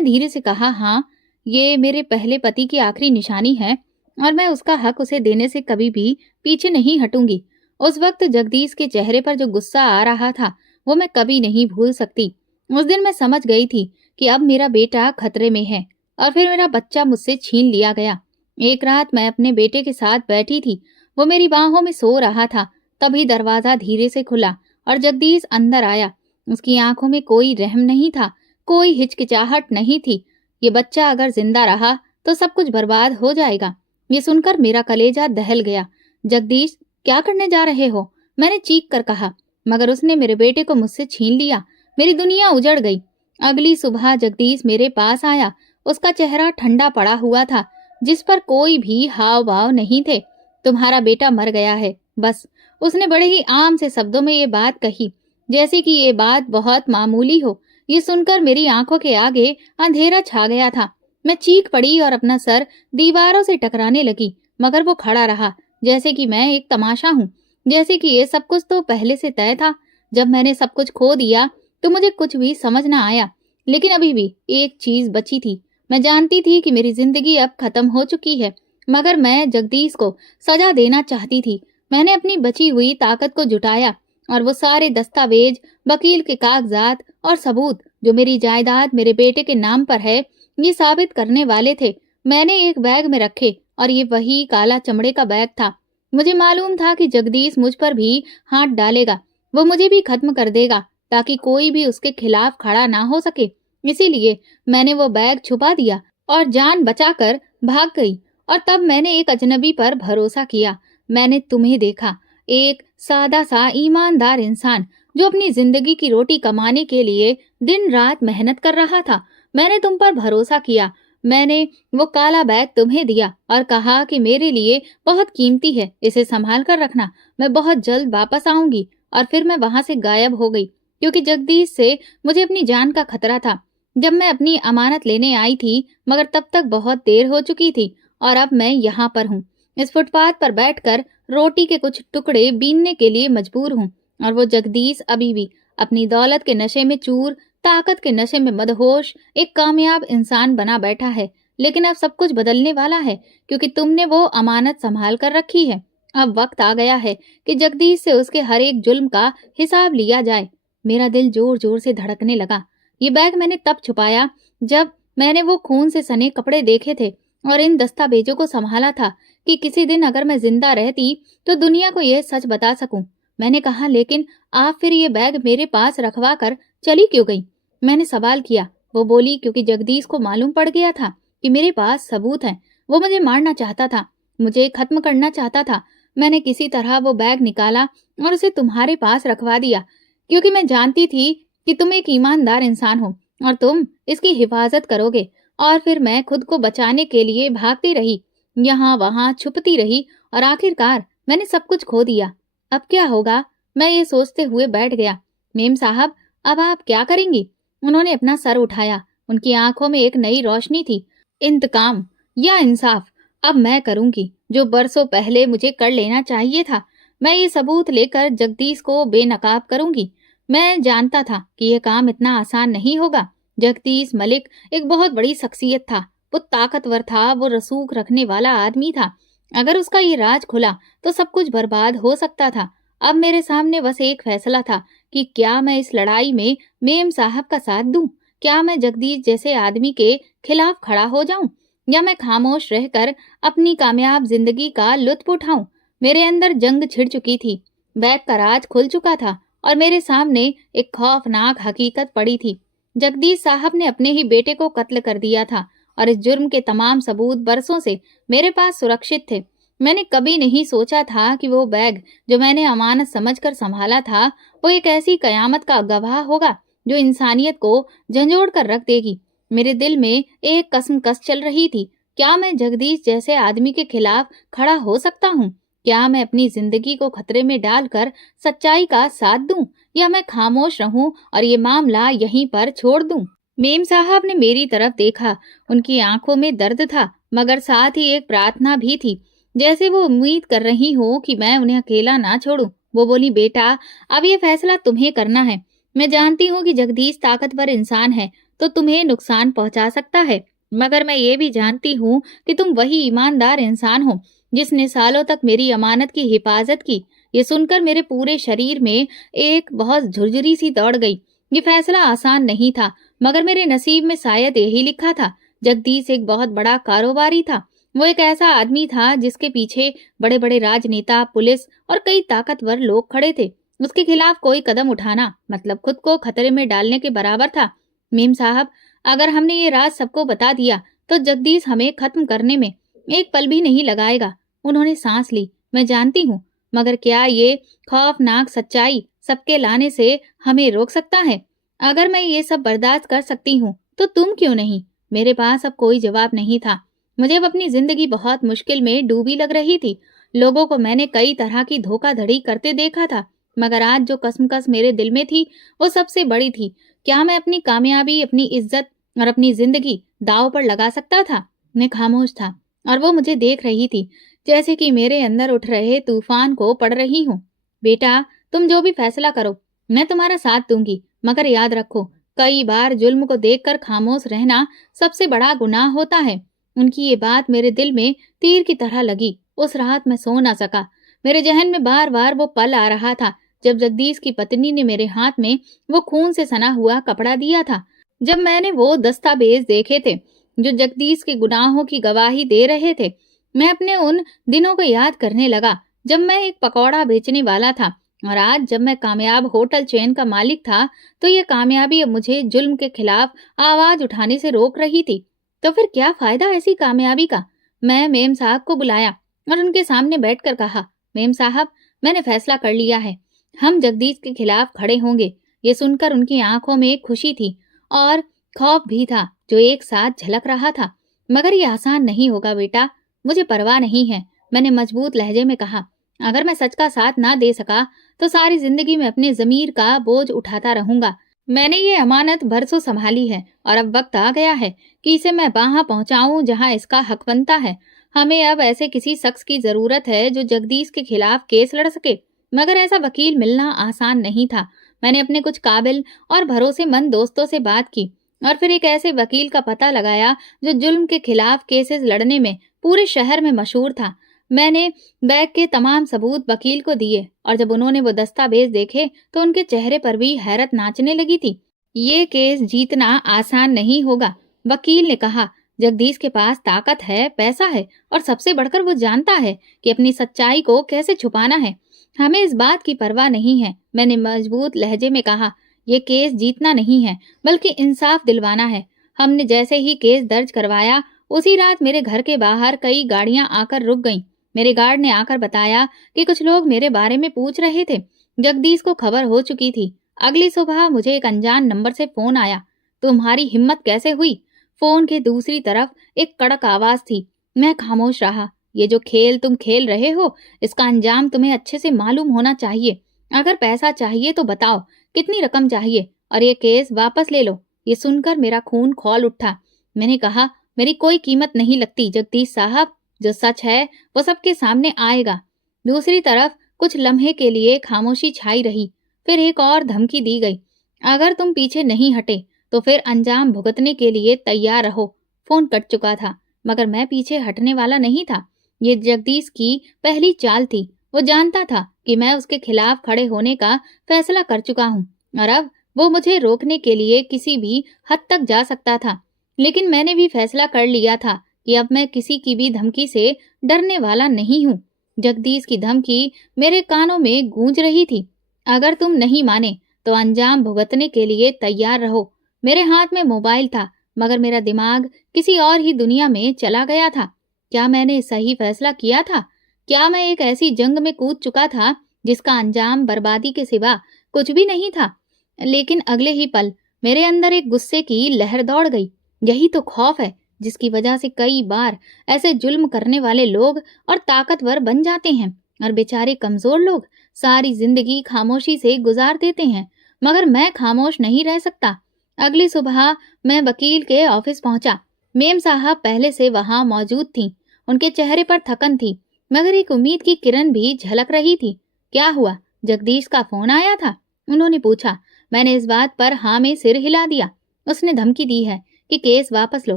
धीरे से कहा, हाँ, ये मेरे पहले पति की आखिरी निशानी है और मैं उसका हक उसे देने से कभी भी पीछे नहीं हटूंगी। उस वक्त जगदीश के चेहरे पर जो गुस्सा आ रहा था वो मैं कभी नहीं भूल सकती। उस दिन मैं समझ गई थी कि अब मेरा बेटा खतरे में है और फिर मेरा बच्चा मुझसे छीन लिया गया। एक रात मैं अपने बेटे के साथ बैठी थी, वो मेरी बाहों में सो रहा था। तभी दरवाजा धीरे से खुला और जगदीश अंदर आया। उसकी आंखों में कोई रहम नहीं था, कोई हिचकिचाहट नहीं थी। ये बच्चा अगर जिंदा रहा तो सब कुछ बर्बाद हो जाएगा। ये सुनकर मेरा कलेजा दहल गया। जगदीश, क्या करने जा रहे हो? मैंने चीख कर कहा, मगर उसने मेरे बेटे को मुझसे छीन लिया। मेरी दुनिया उजड़ गई। अगली सुबह जगदीश मेरे पास आया। उसका चेहरा ठंडा पड़ा हुआ था, जिस पर कोई भी हाव भाव नहीं थे। तुम्हारा बेटा मर गया है, बस। उसने बड़े ही आम से शब्दों में ये बात कही, जैसे कि ये बात बहुत मामूली हो। ये सुनकर मेरी आंखों के आगे अंधेरा छा गया था। मैं चीख पड़ी और अपना सर दीवारों से टकराने लगी, मगर वो खड़ा रहा, जैसे कि मैं एक तमाशा हूँ, जैसे कि ये सब कुछ तो पहले से तय था। जब मैंने सब कुछ खो दिया तो मुझे कुछ भी समझ न आया, लेकिन अभी भी एक चीज बची थी। मैं जानती थी कि मेरी जिंदगी अब खत्म हो चुकी है, मगर मैं जगदीश को सजा देना चाहती थी। मैंने अपनी बची हुई ताकत को जुटाया और वो सारे दस्तावेज, वकील के कागजात और सबूत जो मेरी जायदाद मेरे बेटे के नाम पर है, ये साबित करने वाले थे, मैंने एक बैग में रखे और ये वही काला चमड़े का बैग था। मुझे मालूम था कि जगदीश मुझ पर भी हाथ डालेगा, वो मुझे भी खत्म कर देगा ताकि कोई भी उसके खिलाफ खड़ा ना हो सके। इसीलिए मैंने वो बैग छुपा दिया और जान बचाकर भाग गई। और तब मैंने एक अजनबी पर भरोसा किया। मैंने तुम्हें देखा, एक सादा सा ईमानदार इंसान जो अपनी जिंदगी की रोटी कमाने के लिए दिन रात मेहनत कर रहा था। मैंने तुम पर भरोसा किया। मैंने वो काला बैग तुम्हें दिया और कहा कि मेरे लिए बहुत कीमती है, इसे संभाल कर रखना, मैं बहुत जल्द वापस आऊंगी। और फिर मैं वहां से गायब हो गई, क्योंकि जगदीश से मुझे अपनी जान का खतरा था। जब मैं अपनी अमानत लेने आई थी, मगर तब तक बहुत देर हो चुकी थी और अब मैं यहाँ पर हूँ, इस फुटपाथ पर बैठकर रोटी के कुछ टुकड़े बीनने के लिए मजबूर हूँ। और वो जगदीश अभी भी अपनी दौलत के नशे में चूर, ताकत के नशे में मदहोश एक कामयाब इंसान बना बैठा है। लेकिन अब सब कुछ बदलने वाला है, क्योंकि तुमने वो अमानत संभाल कर रखी है। अब वक्त आ गया है कि जगदीश से उसके हर एक जुल्म का हिसाब लिया जाए। मेरा दिल जोर जोर से धड़कने लगा। ये बैग मैंने तब छुपाया जब मैंने वो खून से सने कपड़े देखे थे और इन दस्तावेजों को संभाला था कि किसी दिन अगर मैं जिंदा रहती तो दुनिया को यह सच बता सकूं। मैंने कहा, लेकिन आप फिर ये बैग मेरे पास रखवा कर चली क्यों गई? मैंने सवाल किया। वो बोली, क्योंकि जगदीश को मालूम पड़ गया था कि मेरे पास सबूत हैं। वो मुझे मारना चाहता था। मुझे खत्म करना चाहता था। मैंने किसी तरह वो बैग निकाला और उसे तुम्हारे पास रखवा दिया, क्योंकि मैं जानती थी कि तुम एक ईमानदार इंसान हो और तुम इसकी हिफाजत करोगे। और फिर मैं खुद को बचाने के लिए भागती रही, यहाँ वहां छुपती रही, और आखिरकार मैंने सब कुछ खो दिया। अब क्या होगा? मैं ये सोचते हुए बैठ गया। मेम साहब, अब आप क्या करेंगी? उन्होंने अपना सर उठाया। उनकी आंखों में एक नई रोशनी थी। इंतकाम या इंसाफ? अब मैं करूंगी जो बरसों पहले मुझे कर लेना चाहिए था। मैं ये सबूत लेकर जगदीश को बेनकाब करूंगी। मैं जानता था कि यह काम इतना आसान नहीं होगा। जगदीश मलिक एक बहुत बड़ी शख्सियत था। वो ताकतवर था, वो रसूख रखने वाला आदमी था। अगर उसका ये राज खुला तो सब कुछ बर्बाद हो सकता था। अब मेरे सामने बस एक फैसला था कि क्या मैं इस लड़ाई में मेम साहब का साथ दूं? क्या मैं जगदीश जैसे आदमी के खिलाफ खड़ा हो जाऊं, या मैं खामोश रहकर अपनी कामयाब जिंदगी का लुत्फ उठाऊं? मेरे अंदर जंग छिड़ चुकी थी। बैग का राज खुल चुका था और मेरे सामने एक खौफनाक हकीकत पड़ी थी। जगदीश साहब ने अपने ही बेटे को कत्ल कर दिया था और इस जुर्म के तमाम सबूत बरसों से मेरे पास सुरक्षित थे। मैंने कभी नहीं सोचा था कि वो बैग जो मैंने अमानत समझकर संभाला था, वो एक ऐसी कयामत का गवाह होगा जो इंसानियत को झंझोड़ कर रख देगी। मेरे दिल में एक कसमकस चल रही थी। क्या मैं जगदीश जैसे आदमी के खिलाफ खड़ा हो सकता हूँ? क्या मैं अपनी जिंदगी को खतरे में डालकर सच्चाई का साथ दूं, या मैं खामोश रहूं और ये मामला यहीं पर छोड़ दूं? मेम साहब ने मेरी तरफ देखा। उनकी आंखों में दर्द था, मगर साथ ही एक प्रार्थना भी थी, जैसे वो उम्मीद कर रही हो कि मैं उन्हें अकेला ना छोड़ूं। वो बोली, बेटा, अब ये फैसला तुम्हें करना है। मैं जानती हूँ कि जगदीश ताकतवर इंसान है तो तुम्हें नुकसान पहुंचा सकता है, मगर मैं ये भी जानती हूँ कि तुम वही ईमानदार इंसान हो जिसने सालों तक मेरी अमानत की हिफाजत की। ये सुनकर मेरे पूरे शरीर में एक बहुत झुरझुरी सी दौड़ गई। ये फैसला आसान नहीं था, मगर मेरे नसीब में शायद यही लिखा था। जगदीश एक बहुत बड़ा कारोबारी था। वो एक ऐसा आदमी था जिसके पीछे बड़े बड़े राजनेता, पुलिस और कई ताकतवर लोग खड़े थे। उसके खिलाफ कोई कदम उठाना मतलब खुद को खतरे में डालने के बराबर था। मेम साहब, अगर हमने ये राज सबको बता दिया तो जगदीश हमें खत्म करने में एक पल भी नहीं लगाएगा। उन्होंने सांस ली। मैं जानती हूँ, मगर क्या ये खौफनाक सच्चाई सबके लाने से हमें रोक सकता है? अगर मैं ये सब बर्दाश्त कर सकती हूँ तो तुम क्यों नहीं? मेरे पास अब कोई जवाब नहीं था। मुझे अब अपनी जिंदगी बहुत मुश्किल में डूबी लग रही थी। लोगों को मैंने कई तरह की धोखाधड़ी करते देखा था, मगर आज जो कसमकस मेरे दिल में थी वो सबसे बड़ी थी। क्या मैं अपनी कामयाबी, अपनी इज्जत और अपनी जिंदगी दांव पर लगा सकता था? मैं खामोश था और वो मुझे देख रही थी, जैसे कि मेरे अंदर उठ रहे तूफान को पढ़ रही हूँ। बेटा, तुम जो भी फैसला करो, मैं तुम्हारा साथ दूंगी, मगर याद रखो, कई बार जुल्म को देखकर खामोश रहना सबसे बड़ा गुनाह होता है। उनकी ये बात मेरे दिल में तीर की तरह लगी। उस रात मैं सो ना सका। मेरे जहन में बार बार वो पल आ रहा था जब जगदीश की पत्नी ने मेरे हाथ में वो खून से सना हुआ कपड़ा दिया था, जब मैंने वो दस्तावेज देखे थे जो जगदीश के गुनाहों की गवाही दे रहे थे। मैं अपने उन दिनों को याद करने लगा जब मैं एक पकौड़ा बेचने वाला था, और आज जब मैं कामयाब होटल चेन का मालिक था, तो ये कामयाबी अब मुझे जुल्म के खिलाफ आवाज उठाने से रोक रही थी। तो फिर क्या फायदा ऐसी कामयाबी का? मैं मेम साहब को बुलाया और उनके सामने बैठकर कहा, मेम साहब, मैंने फैसला कर लिया है। हम जगदीश के खिलाफ खड़े होंगे। ये सुनकर उनकी आंखों में खुशी थी और खौफ भी था जो एक साथ झलक रहा था। मगर ये आसान नहीं होगा बेटा, मुझे परवाह नहीं है, मैंने मजबूत लहजे में कहा। अगर मैं सच का साथ ना दे सका तो सारी जिंदगी में अपने जमीर का बोझ उठाता रहूंगा। मैंने ये अमानत बरसों संभाली है और अब वक्त आ गया है कि इसे मैं वहां पहुंचाऊं जहां इसका हक बनता है। हमें अब ऐसे किसी शख्स की जरूरत है जो जगदीश के खिलाफ केस लड़ सके, मगर ऐसा वकील मिलना आसान नहीं था। मैंने अपने कुछ काबिल और भरोसेमंद दोस्तों से बात की और फिर एक ऐसे वकील का पता लगाया जो जुल्म के खिलाफ केसेस लड़ने में पूरे शहर में मशहूर था। मैंने बैग के तमाम सबूत वकील को दिए और जब उन्होंने वो दस्तावेज देखे तो उनके चेहरे पर भी हैरत नाचने लगी थी। ये केस जीतना आसान नहीं होगा, वकील ने कहा। जगदीश के पास ताकत है, पैसा है और सबसे बढ़कर वो जानता है कि अपनी सच्चाई को कैसे छुपाना है। हमें इस बात की परवाह नहीं है, मैंने मजबूत लहजे में कहा। ये केस जीतना नहीं है बल्कि इंसाफ दिलवाना है। हमने जैसे ही केस दर्ज करवाया, उसी रात मेरे घर के बाहर कई गाड़ियां आकर रुक गईं। मेरे गार्ड ने आकर बताया कि कुछ लोग मेरे बारे में पूछ रहे थे। जगदीश को खबर हो चुकी थी। अगली सुबह मुझे एक अनजान नंबर से फोन आया। तुम्हारी हिम्मत कैसे हुई? फोन के दूसरी तरफ एक कड़क आवाज थी। मैं खामोश रहा। ये जो खेल तुम खेल रहे हो, इसका अंजाम तुम्हें अच्छे से मालूम होना चाहिए। अगर पैसा चाहिए तो बताओ, कितनी रकम चाहिए, और ये केस वापस ले लो। ये सुनकर मेरा खून खौल उठा। मैंने कहा, मेरी कोई कीमत नहीं लगती जगदीश साहब। जो सच है वो सबके सामने आएगा। दूसरी तरफ कुछ लम्हे के लिए खामोशी छाई रही। फिर एक और धमकी दी गई। अगर तुम पीछे नहीं हटे तो फिर अंजाम भुगतने के लिए तैयार रहो। फोन कट चुका था, मगर मैं पीछे हटने वाला नहीं था। ये जगदीश की पहली चाल थी। वो जानता था कि मैं उसके खिलाफ खड़े होने का फैसला कर चुका हूँ, और अब वो मुझे रोकने के लिए किसी भी हद तक जा सकता था। लेकिन मैंने भी फैसला कर लिया था कि अब मैं किसी की भी धमकी से डरने वाला नहीं हूँ। जगदीश की धमकी मेरे कानों में गूंज रही थी। अगर तुम नहीं माने तो अंजाम भुगतने के लिए तैयार रहो। मेरे हाथ में मोबाइल था, मगर मेरा दिमाग किसी और ही दुनिया में चला गया था। क्या मैंने सही फैसला किया था? क्या मैं एक ऐसी जंग में कूद चुका था जिसका अंजाम बर्बादी के सिवा कुछ भी नहीं था? लेकिन अगले ही पल मेरे अंदर एक गुस्से की लहर दौड़ गई। यही तो खौफ है जिसकी वजह से कई बार ऐसे जुल्म करने वाले लोग और ताकतवर बन जाते हैं, और बेचारे कमजोर लोग सारी जिंदगी खामोशी से गुजार देते हैं। मगर मैं खामोश नहीं रह सकता। अगली सुबह मैं वकील के ऑफिस पहुंचा। मेम साहब पहले से वहां मौजूद थीं। उनके चेहरे पर थकन थी, मगर एक उम्मीद की किरण भी झलक रही थी। क्या हुआ? जगदीश का फोन आया था? उन्होंने पूछा। मैंने इस बात पर हाँ में सिर हिला दिया। उसने धमकी दी है कि केस वापस लो,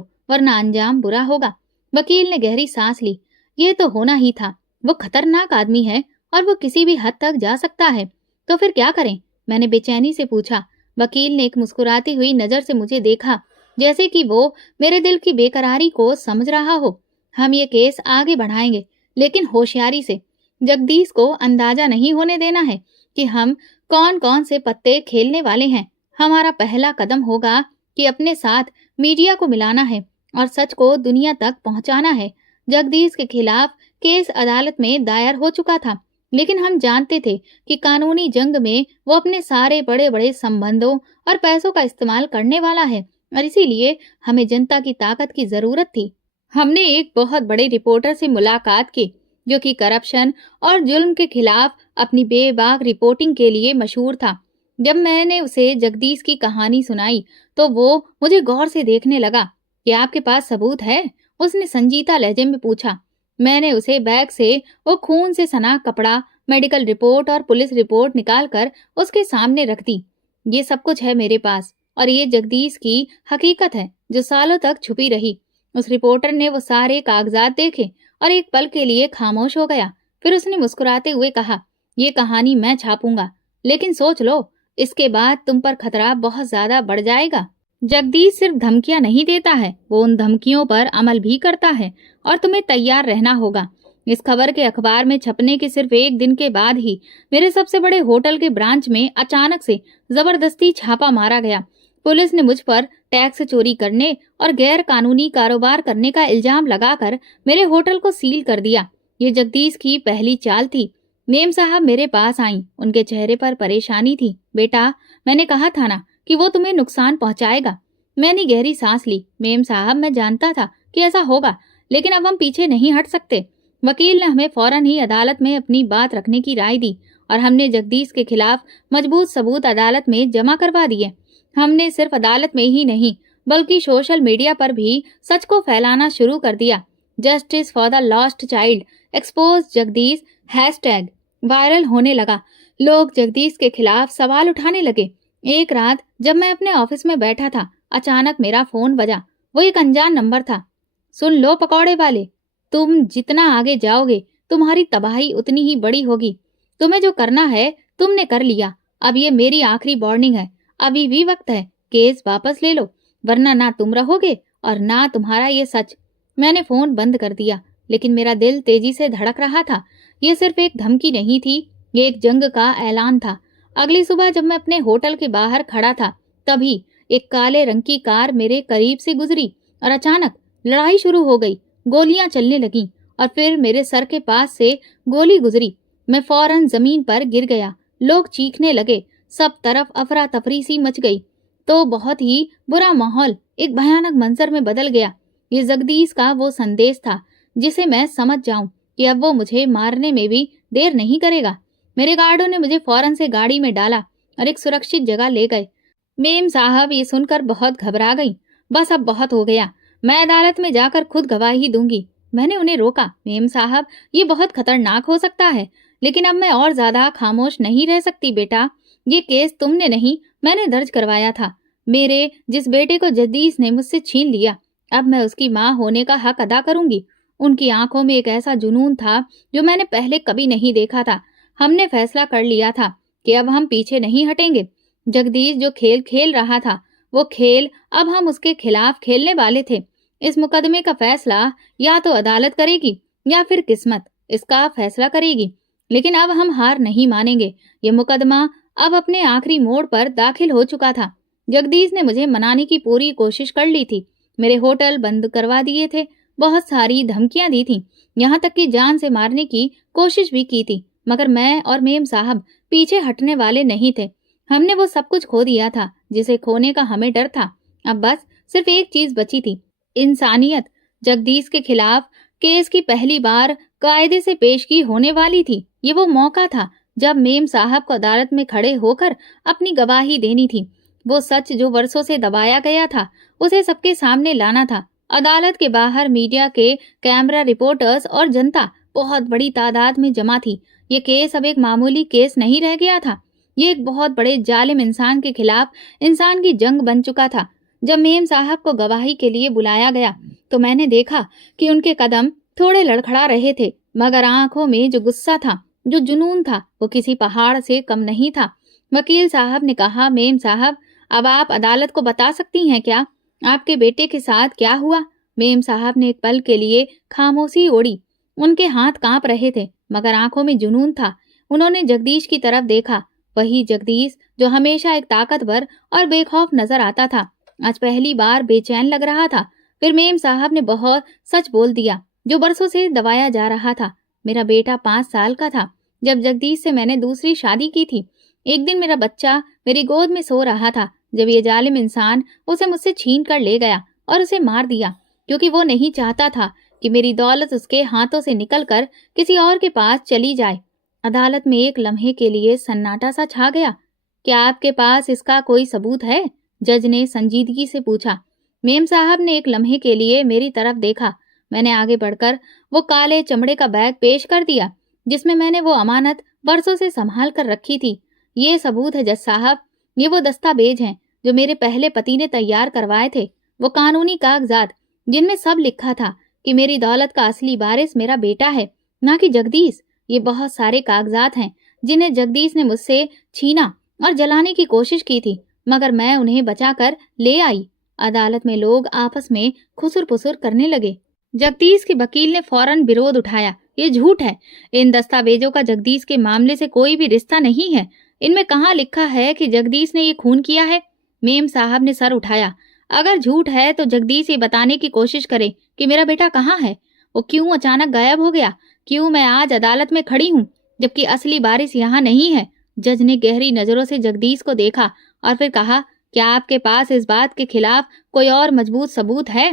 वरना अंजाम बुरा होगा। वकील ने गहरी सांस ली। ये तो होना ही था। वो खतरनाक आदमी है और वो किसी भी हद तक जा सकता है। तो फिर क्या करें? मैंने बेचैनी से पूछा। वकील ने एक मुस्कुराती हुई नजर से मुझे देखा, जैसे कि वो मेरे दिल की बेकरारी को समझ रहा हो। हम ये केस आगे बढ़ाएंगे, लेकिन होशियारी से। जगदीश को अंदाजा नहीं होने देना है कि हम कौन कौन से पत्ते खेलने वाले हैं। हमारा पहला कदम होगा कि अपने साथ मीडिया को मिलाना है और सच को दुनिया तक पहुंचाना है। जगदीश के खिलाफ केस अदालत में दायर हो चुका था, लेकिन हम जानते थे कि कानूनी जंग में वो अपने सारे बड़े बड़े संबंधों और पैसों का इस्तेमाल करने वाला है, और इसीलिए हमें जनता की ताकत की जरूरत थी। हमने एक बहुत बड़े रिपोर्टर से मुलाकात की, जो कि करप्शन और जुल्म के खिलाफ अपनी बेबाक रिपोर्टिंग के लिए मशहूर था। जब मैंने उसे जगदीश की कहानी सुनाई तो वो मुझे गौर से देखने लगा। क्या आपके पास सबूत है? उसने संजीदा लहजे में पूछा। मैंने उसे बैग से वो खून से सना कपड़ा, मेडिकल रिपोर्ट और पुलिस रिपोर्ट निकालकर उसके सामने रख दी। ये सब कुछ है मेरे पास, और ये जगदीश की हकीकत है जो सालों तक छुपी रही। उस रिपोर्टर ने वो सारे कागजात देखे और एक पल के लिए खामोश हो गया। फिर उसने मुस्कुराते हुए कहा, ये कहानी मैं छापूंगा, लेकिन सोच लो, इसके बाद तुम पर खतरा बहुत ज्यादा बढ़ जाएगा। जगदीश सिर्फ धमकियां नहीं देता है, वो उन धमकियों पर अमल भी करता है, और तुम्हें तैयार रहना होगा। इस खबर के अखबार में छपने के सिर्फ एक दिन के बाद ही मेरे सबसे बड़े होटल के ब्रांच में अचानक से जबरदस्ती छापा मारा गया। पुलिस ने मुझ पर टैक्स चोरी करने और गैर कानूनी कारोबार करने का इल्जाम लगाकर मेरे होटल को सील कर दिया। ये जगदीश की पहली चाल थी। मेम साहब मेरे पास आईं। उनके चेहरे पर परेशानी थी। बेटा, मैंने कहा था ना कि वो तुम्हें नुकसान पहुंचाएगा। मैंने गहरी सांस ली। मेम साहब, मैं जानता था कि ऐसा होगा, लेकिन अब हम पीछे नहीं हट सकते। वकील ने हमें फौरन ही अदालत में अपनी बात रखने की राय दी, और हमने जगदीश के खिलाफ मजबूत सबूत अदालत में जमा करवा दिए। हमने सिर्फ अदालत में ही नहीं, बल्कि सोशल मीडिया पर भी सच को फैलाना शुरू कर दिया। Justice for the lost child, expose Jagdish hashtag viral होने लगा। लोग जगदीश के खिलाफ सवाल उठाने लगे। एक रात जब मैं अपने ऑफिस में बैठा था, अचानक मेरा फोन बजा। वो एक अनजान नंबर था। सुन लो पकौड़े वाले, तुम जितना आगे जाओगे तुम्हारी तबाही उतनी ही बड़ी होगी। तुम्हें जो करना है तुमने कर लिया। अब ये मेरी आखिरी वार्निंग है। अभी भी वक्त है, केस वापस ले लो, वरना ना तुम रहोगे और ना तुम्हारा ये सच। मैंने फोन बंद कर दिया, लेकिन मेरा दिल तेजी से धड़क रहा था। ये सिर्फ एक धमकी नहीं थी, ये एक जंग का ऐलान था। अगली सुबह जब मैं अपने होटल के बाहर खड़ा था, तभी एक काले रंग की कार मेरे करीब से गुजरी और अचानक लड़ाई शुरू हो गई। गोलियां चलने लगीं और फिर मेरे सर के पास से गोली गुजरी। मैं फौरन जमीन पर गिर गया। लोग चीखने लगे। सब तरफ अफरा तफरी सी मच गई। तो बहुत ही बुरा माहौल एक भयानक मंजर में बदल गया। ये जगदीश का वो संदेश था जिसे मैं समझ जाऊं कि अब वो मुझे मारने में भी देर नहीं करेगा। मेरे गार्डों ने मुझे फौरन से गाड़ी में डाला और एक सुरक्षित जगह ले गए। मेम साहब ये सुनकर बहुत घबरा गई। बस अब बहुत हो गया, मैं अदालत में जाकर खुद गवाही दूंगी। मैंने उन्हें रोका, मेम साहब ये बहुत खतरनाक हो सकता है, लेकिन अब मैं और ज्यादा खामोश नहीं रह सकती बेटा। ये केस तुमने नहीं मैंने दर्ज करवाया था। मेरे जिस बेटे को जगदीश ने मुझसे छीन लिया, अब मैं उसकी माँ होने का हक अदा करूंगी। उनकी आंखों में एक ऐसा जुनून था जो मैंने पहले कभी नहीं देखा था। हमने फैसला कर लिया था कि अब हम पीछे नहीं हटेंगे। जगदीश जो खेल खेल रहा था वो खेल अब हम उसके खिलाफ खेलने वाले थे। इस मुकदमे का फैसला या तो अदालत करेगी या फिर किस्मत इसका फैसला करेगी, लेकिन अब हम हार नहीं मानेंगे। ये मुकदमा अब अपने आखिरी मोड़ पर दाखिल हो चुका था। जगदीश ने मुझे मनाने की पूरी कोशिश कर ली थी। मेरे होटल बंद करवा दिए थे, बहुत सारी धमकियां दी थी, यहाँ तक कि जान से मारने की कोशिश भी की थी, मगर मैं और मेम साहब पीछे हटने वाले नहीं थे। हमने वो सब कुछ खो दिया था जिसे खोने का हमें डर था। अब बस सिर्फ एक चीज बची थी, इंसानियत। जगदीश के खिलाफ केस की पहली बार कायदे से पेशगी होने वाली थी। ये वो मौका था जब मेम साहब को अदालत में खड़े होकर अपनी गवाही देनी थी। वो सच जो वर्षों से दबाया गया था उसे सबके सामने लाना था। अदालत के बाहर मीडिया के कैमरा रिपोर्टर्स और जनता बहुत बड़ी तादाद में जमा थी। ये केस अब एक मामूली केस नहीं रह गया था, ये एक बहुत बड़े जालिम इंसान के खिलाफ इंसान की जंग बन चुका था। जब मेम साहब को गवाही के लिए बुलाया गया तो मैंने देखा कि उनके कदम थोड़े लड़खड़ा रहे थे, मगर आंखों में जो गुस्सा था, जो जुनून था, वो किसी पहाड़ से कम नहीं था। वकील साहब ने कहा, मेम साहब अब आप अदालत को बता सकती हैं क्या आपके बेटे के साथ क्या हुआ? मेम साहब ने एक पल के लिए खामोशी ओढ़ी। उनके हाथ कांप रहे थे मगर आंखों में जुनून था। उन्होंने जगदीश की तरफ देखा, वही जगदीश जो हमेशा एक ताकतवर और बेखौफ नजर आता था, आज पहली बार बेचैन लग रहा था। फिर मेम साहब ने बहुत सच बोल दिया जो बरसों से दबाया जा रहा था। मेरा बेटा 5 साल का था जब जगदीश से मैंने दूसरी शादी की थी। एक दिन मेरा बच्चा मेरी गोद में सो रहा था जब ये जालिम इंसान उसे मुझसे छीन कर ले गया और उसे मार दिया, क्योंकि वो नहीं चाहता था कि मेरी दौलत उसके हाथों से निकलकर किसी और के पास चली जाए। अदालत में एक लम्हे के लिए सन्नाटा सा छा गया। क्या आपके पास इसका कोई सबूत है? जज ने संजीदगी से पूछा। मेम साहब ने एक लम्हे के लिए मेरी तरफ देखा। मैंने आगे बढ़कर वो काले चमड़े का बैग पेश कर दिया जिसमें मैंने वो अमानत बरसों से संभाल कर रखी थी। ये सबूत है जज साहब, ये वो दस्तावेज हैं जो मेरे पहले पति ने तैयार करवाए थे, वो कानूनी कागजात जिनमें सब लिखा था कि मेरी दौलत का असली वारिस मेरा बेटा है, ना कि जगदीश। ये बहुत सारे कागजात हैं जिन्हें जगदीश ने मुझसे छीना और जलाने की कोशिश की थी, मगर मैं उन्हें बचाकर ले आई। अदालत में लोग आपस में खुसुर पुसुर करने लगे। जगदीश के वकील ने फौरन विरोध उठाया, ये झूठ है। इन दस्तावेजों का जगदीश के मामले से कोई भी रिश्ता नहीं है। इनमें कहाँ लिखा है कि जगदीश ने ये खून किया है? मेम साहब ने सर उठाया। अगर झूठ है तो जगदीश ये बताने की कोशिश करे कि मेरा बेटा कहाँ है, वो क्यों अचानक गायब हो गया, क्यों मैं आज अदालत में खड़ी हूँ जबकि असली वारिस यहाँ नहीं है। जज ने गहरी नजरों से जगदीश को देखा और फिर कहा, क्या आपके पास इस बात के खिलाफ कोई और मजबूत सबूत है?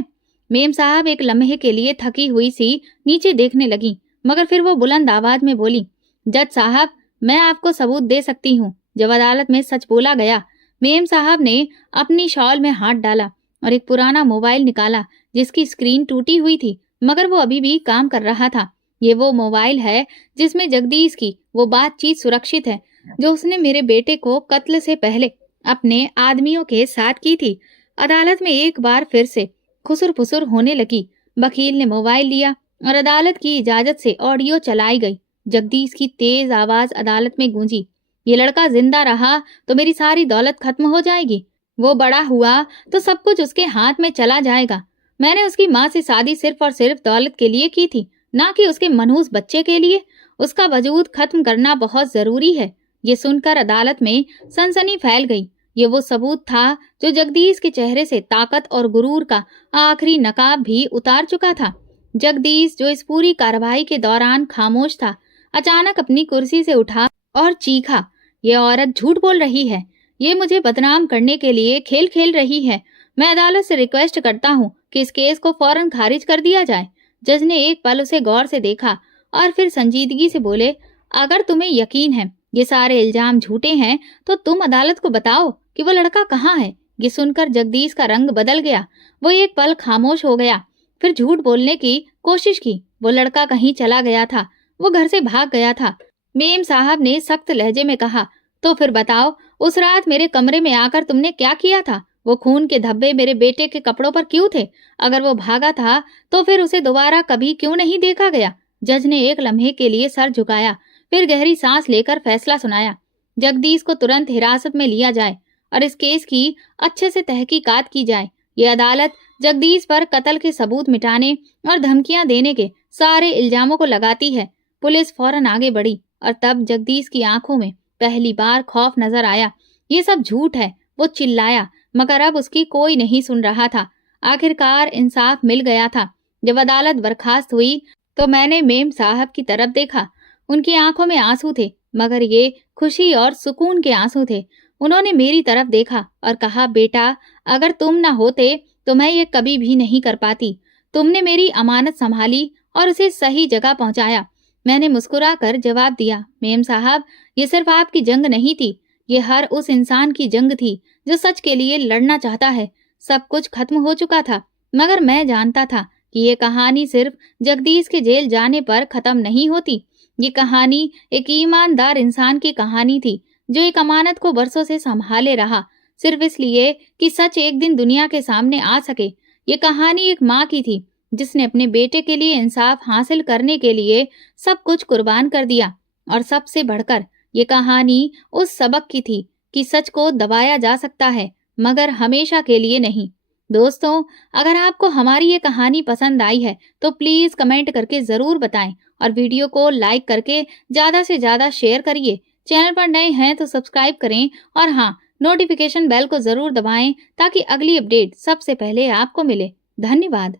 मेम साहब एक लम्हे के लिए थकी हुई सी नीचे देखने लगी, मगर फिर वो बुलंद आवाज में बोली, जज साहब मैं आपको सबूत दे सकती हूँ। जब अदालत में सच बोला गया, मेम साहब ने अपनी शॉल में हाथ डाला और एक पुराना मोबाइल निकाला जिसकी स्क्रीन टूटी हुई थी, मगर वो अभी भी काम कर रहा था। ये वो मोबाइल है जिसमें जगदीश की वो बातचीत सुरक्षित है जो उसने मेरे बेटे को कत्ल से पहले अपने आदमियों के साथ की थी। अदालत में एक बार फिर से खुसुर पुसुर होने लगी। वकील ने मोबाइल लिया और अदालत की इजाजत से ऑडियो चलाई गई। जगदीश की तेज आवाज अदालत में गूंजी, ये लड़का जिंदा रहा तो मेरी सारी दौलत खत्म हो जाएगी, वो बड़ा हुआ तो सब कुछ उसके हाथ में चला जाएगा। मैंने उसकी माँ से शादी सिर्फ और सिर्फ दौलत के लिए की थी, ना कि उसके मनहूस बच्चे के लिए। उसका वजूद खत्म करना बहुत जरूरी है। ये सुनकर अदालत में सनसनी फैल गई। ये वो सबूत था जो जगदीश के चेहरे से ताकत और गुरूर का आखिरी नकाब भी उतार चुका था। जगदीश, जो इस पूरी कार्रवाई के दौरान खामोश था, अचानक अपनी कुर्सी से उठा और चीखा, ये औरत झूठ बोल रही है। ये मुझे बदनाम करने के लिए खेल खेल रही है। मैं अदालत से रिक्वेस्ट करता हूँ कि इस केस को फौरन खारिज कर दिया जाए। जज ने एक पल उसे गौर से देखा और फिर संजीदगी से बोले, अगर तुम्हें यकीन है ये सारे इल्जाम झूठे हैं तो तुम अदालत को बताओ कि वो लड़का कहाँ है। ये सुनकर जगदीश का रंग बदल गया। वो एक पल खामोश हो गया, फिर झूठ बोलने की कोशिश की। वो लड़का कहीं चला गया था, वो घर से भाग गया था। मेम साहब ने सख्त लहजे में कहा, तो फिर बताओ, उस रात मेरे कमरे में आकर तुमने क्या किया था? वो खून के धब्बे मेरे बेटे के कपड़ों पर क्यों थे? अगर वो भागा था तो फिर उसे दोबारा कभी क्यों नहीं देखा गया? जज ने एक लम्हे के लिए सर झुकाया, फिर गहरी सांस लेकर फैसला सुनाया। जगदीश को तुरंत हिरासत में लिया जाए और इस केस की अच्छे से तहकीकात की जाए। ये अदालत जगदीश पर कत्ल के सबूत मिटाने और धमकियां देने के सारे इल्जामों को लगाती है। पुलिस फौरन आगे बढ़ी और तब जगदीश की आंखों में पहली बार खौफ नजर आया। ये सब झूठ है, वो चिल्लाया, मगर अब उसकी कोई नहीं सुन रहा था। आखिरकार इंसाफ मिल गया था। जब अदालत बर्खास्त हुई तो मैंने मेम साहब की तरफ देखा। उनकी आंखों में आंसू थे, मगर ये खुशी और सुकून के आंसू थे। उन्होंने मेरी तरफ देखा और कहा, बेटा, अगर तुम न होते तो मैं ये कभी भी नहीं कर पाती। तुमने मेरी अमानत संभाली और उसे सही जगह पहुंचाया। मैंने मुस्कुरा कर जवाब दिया, मेम साहब, ये सिर्फ आपकी जंग नहीं थी, ये हर उस इंसान की जंग थी जो सच के लिए लड़ना चाहता है। सब कुछ खत्म हो चुका था, मगर मैं जानता था कि ये कहानी सिर्फ जगदीश के जेल जाने पर खत्म नहीं होती। ये कहानी एक ईमानदार इंसान की कहानी थी जो एक अमानत को बरसों से संभाले रहा, सिर्फ इसलिए कि सच एक दिन दुनिया के सामने आ सके। ये कहानी एक माँ की थी जिसने अपने बेटे के लिए इंसाफ हासिल करने के लिए सब कुछ कुर्बान कर दिया। और सबसे बढ़कर ये कहानी उस सबक की थी कि सच को दबाया जा सकता है, मगर हमेशा के लिए नहीं। दोस्तों, अगर आपको हमारी ये कहानी पसंद आई है तो प्लीज कमेंट करके जरूर बताएं और वीडियो को लाइक करके ज्यादा से ज्यादा शेयर करिए। चैनल पर नए हैं तो सब्सक्राइब करें और हाँ, नोटिफिकेशन बेल को जरूर दबाएं ताकि अगली अपडेट सबसे पहले आपको मिले। धन्यवाद।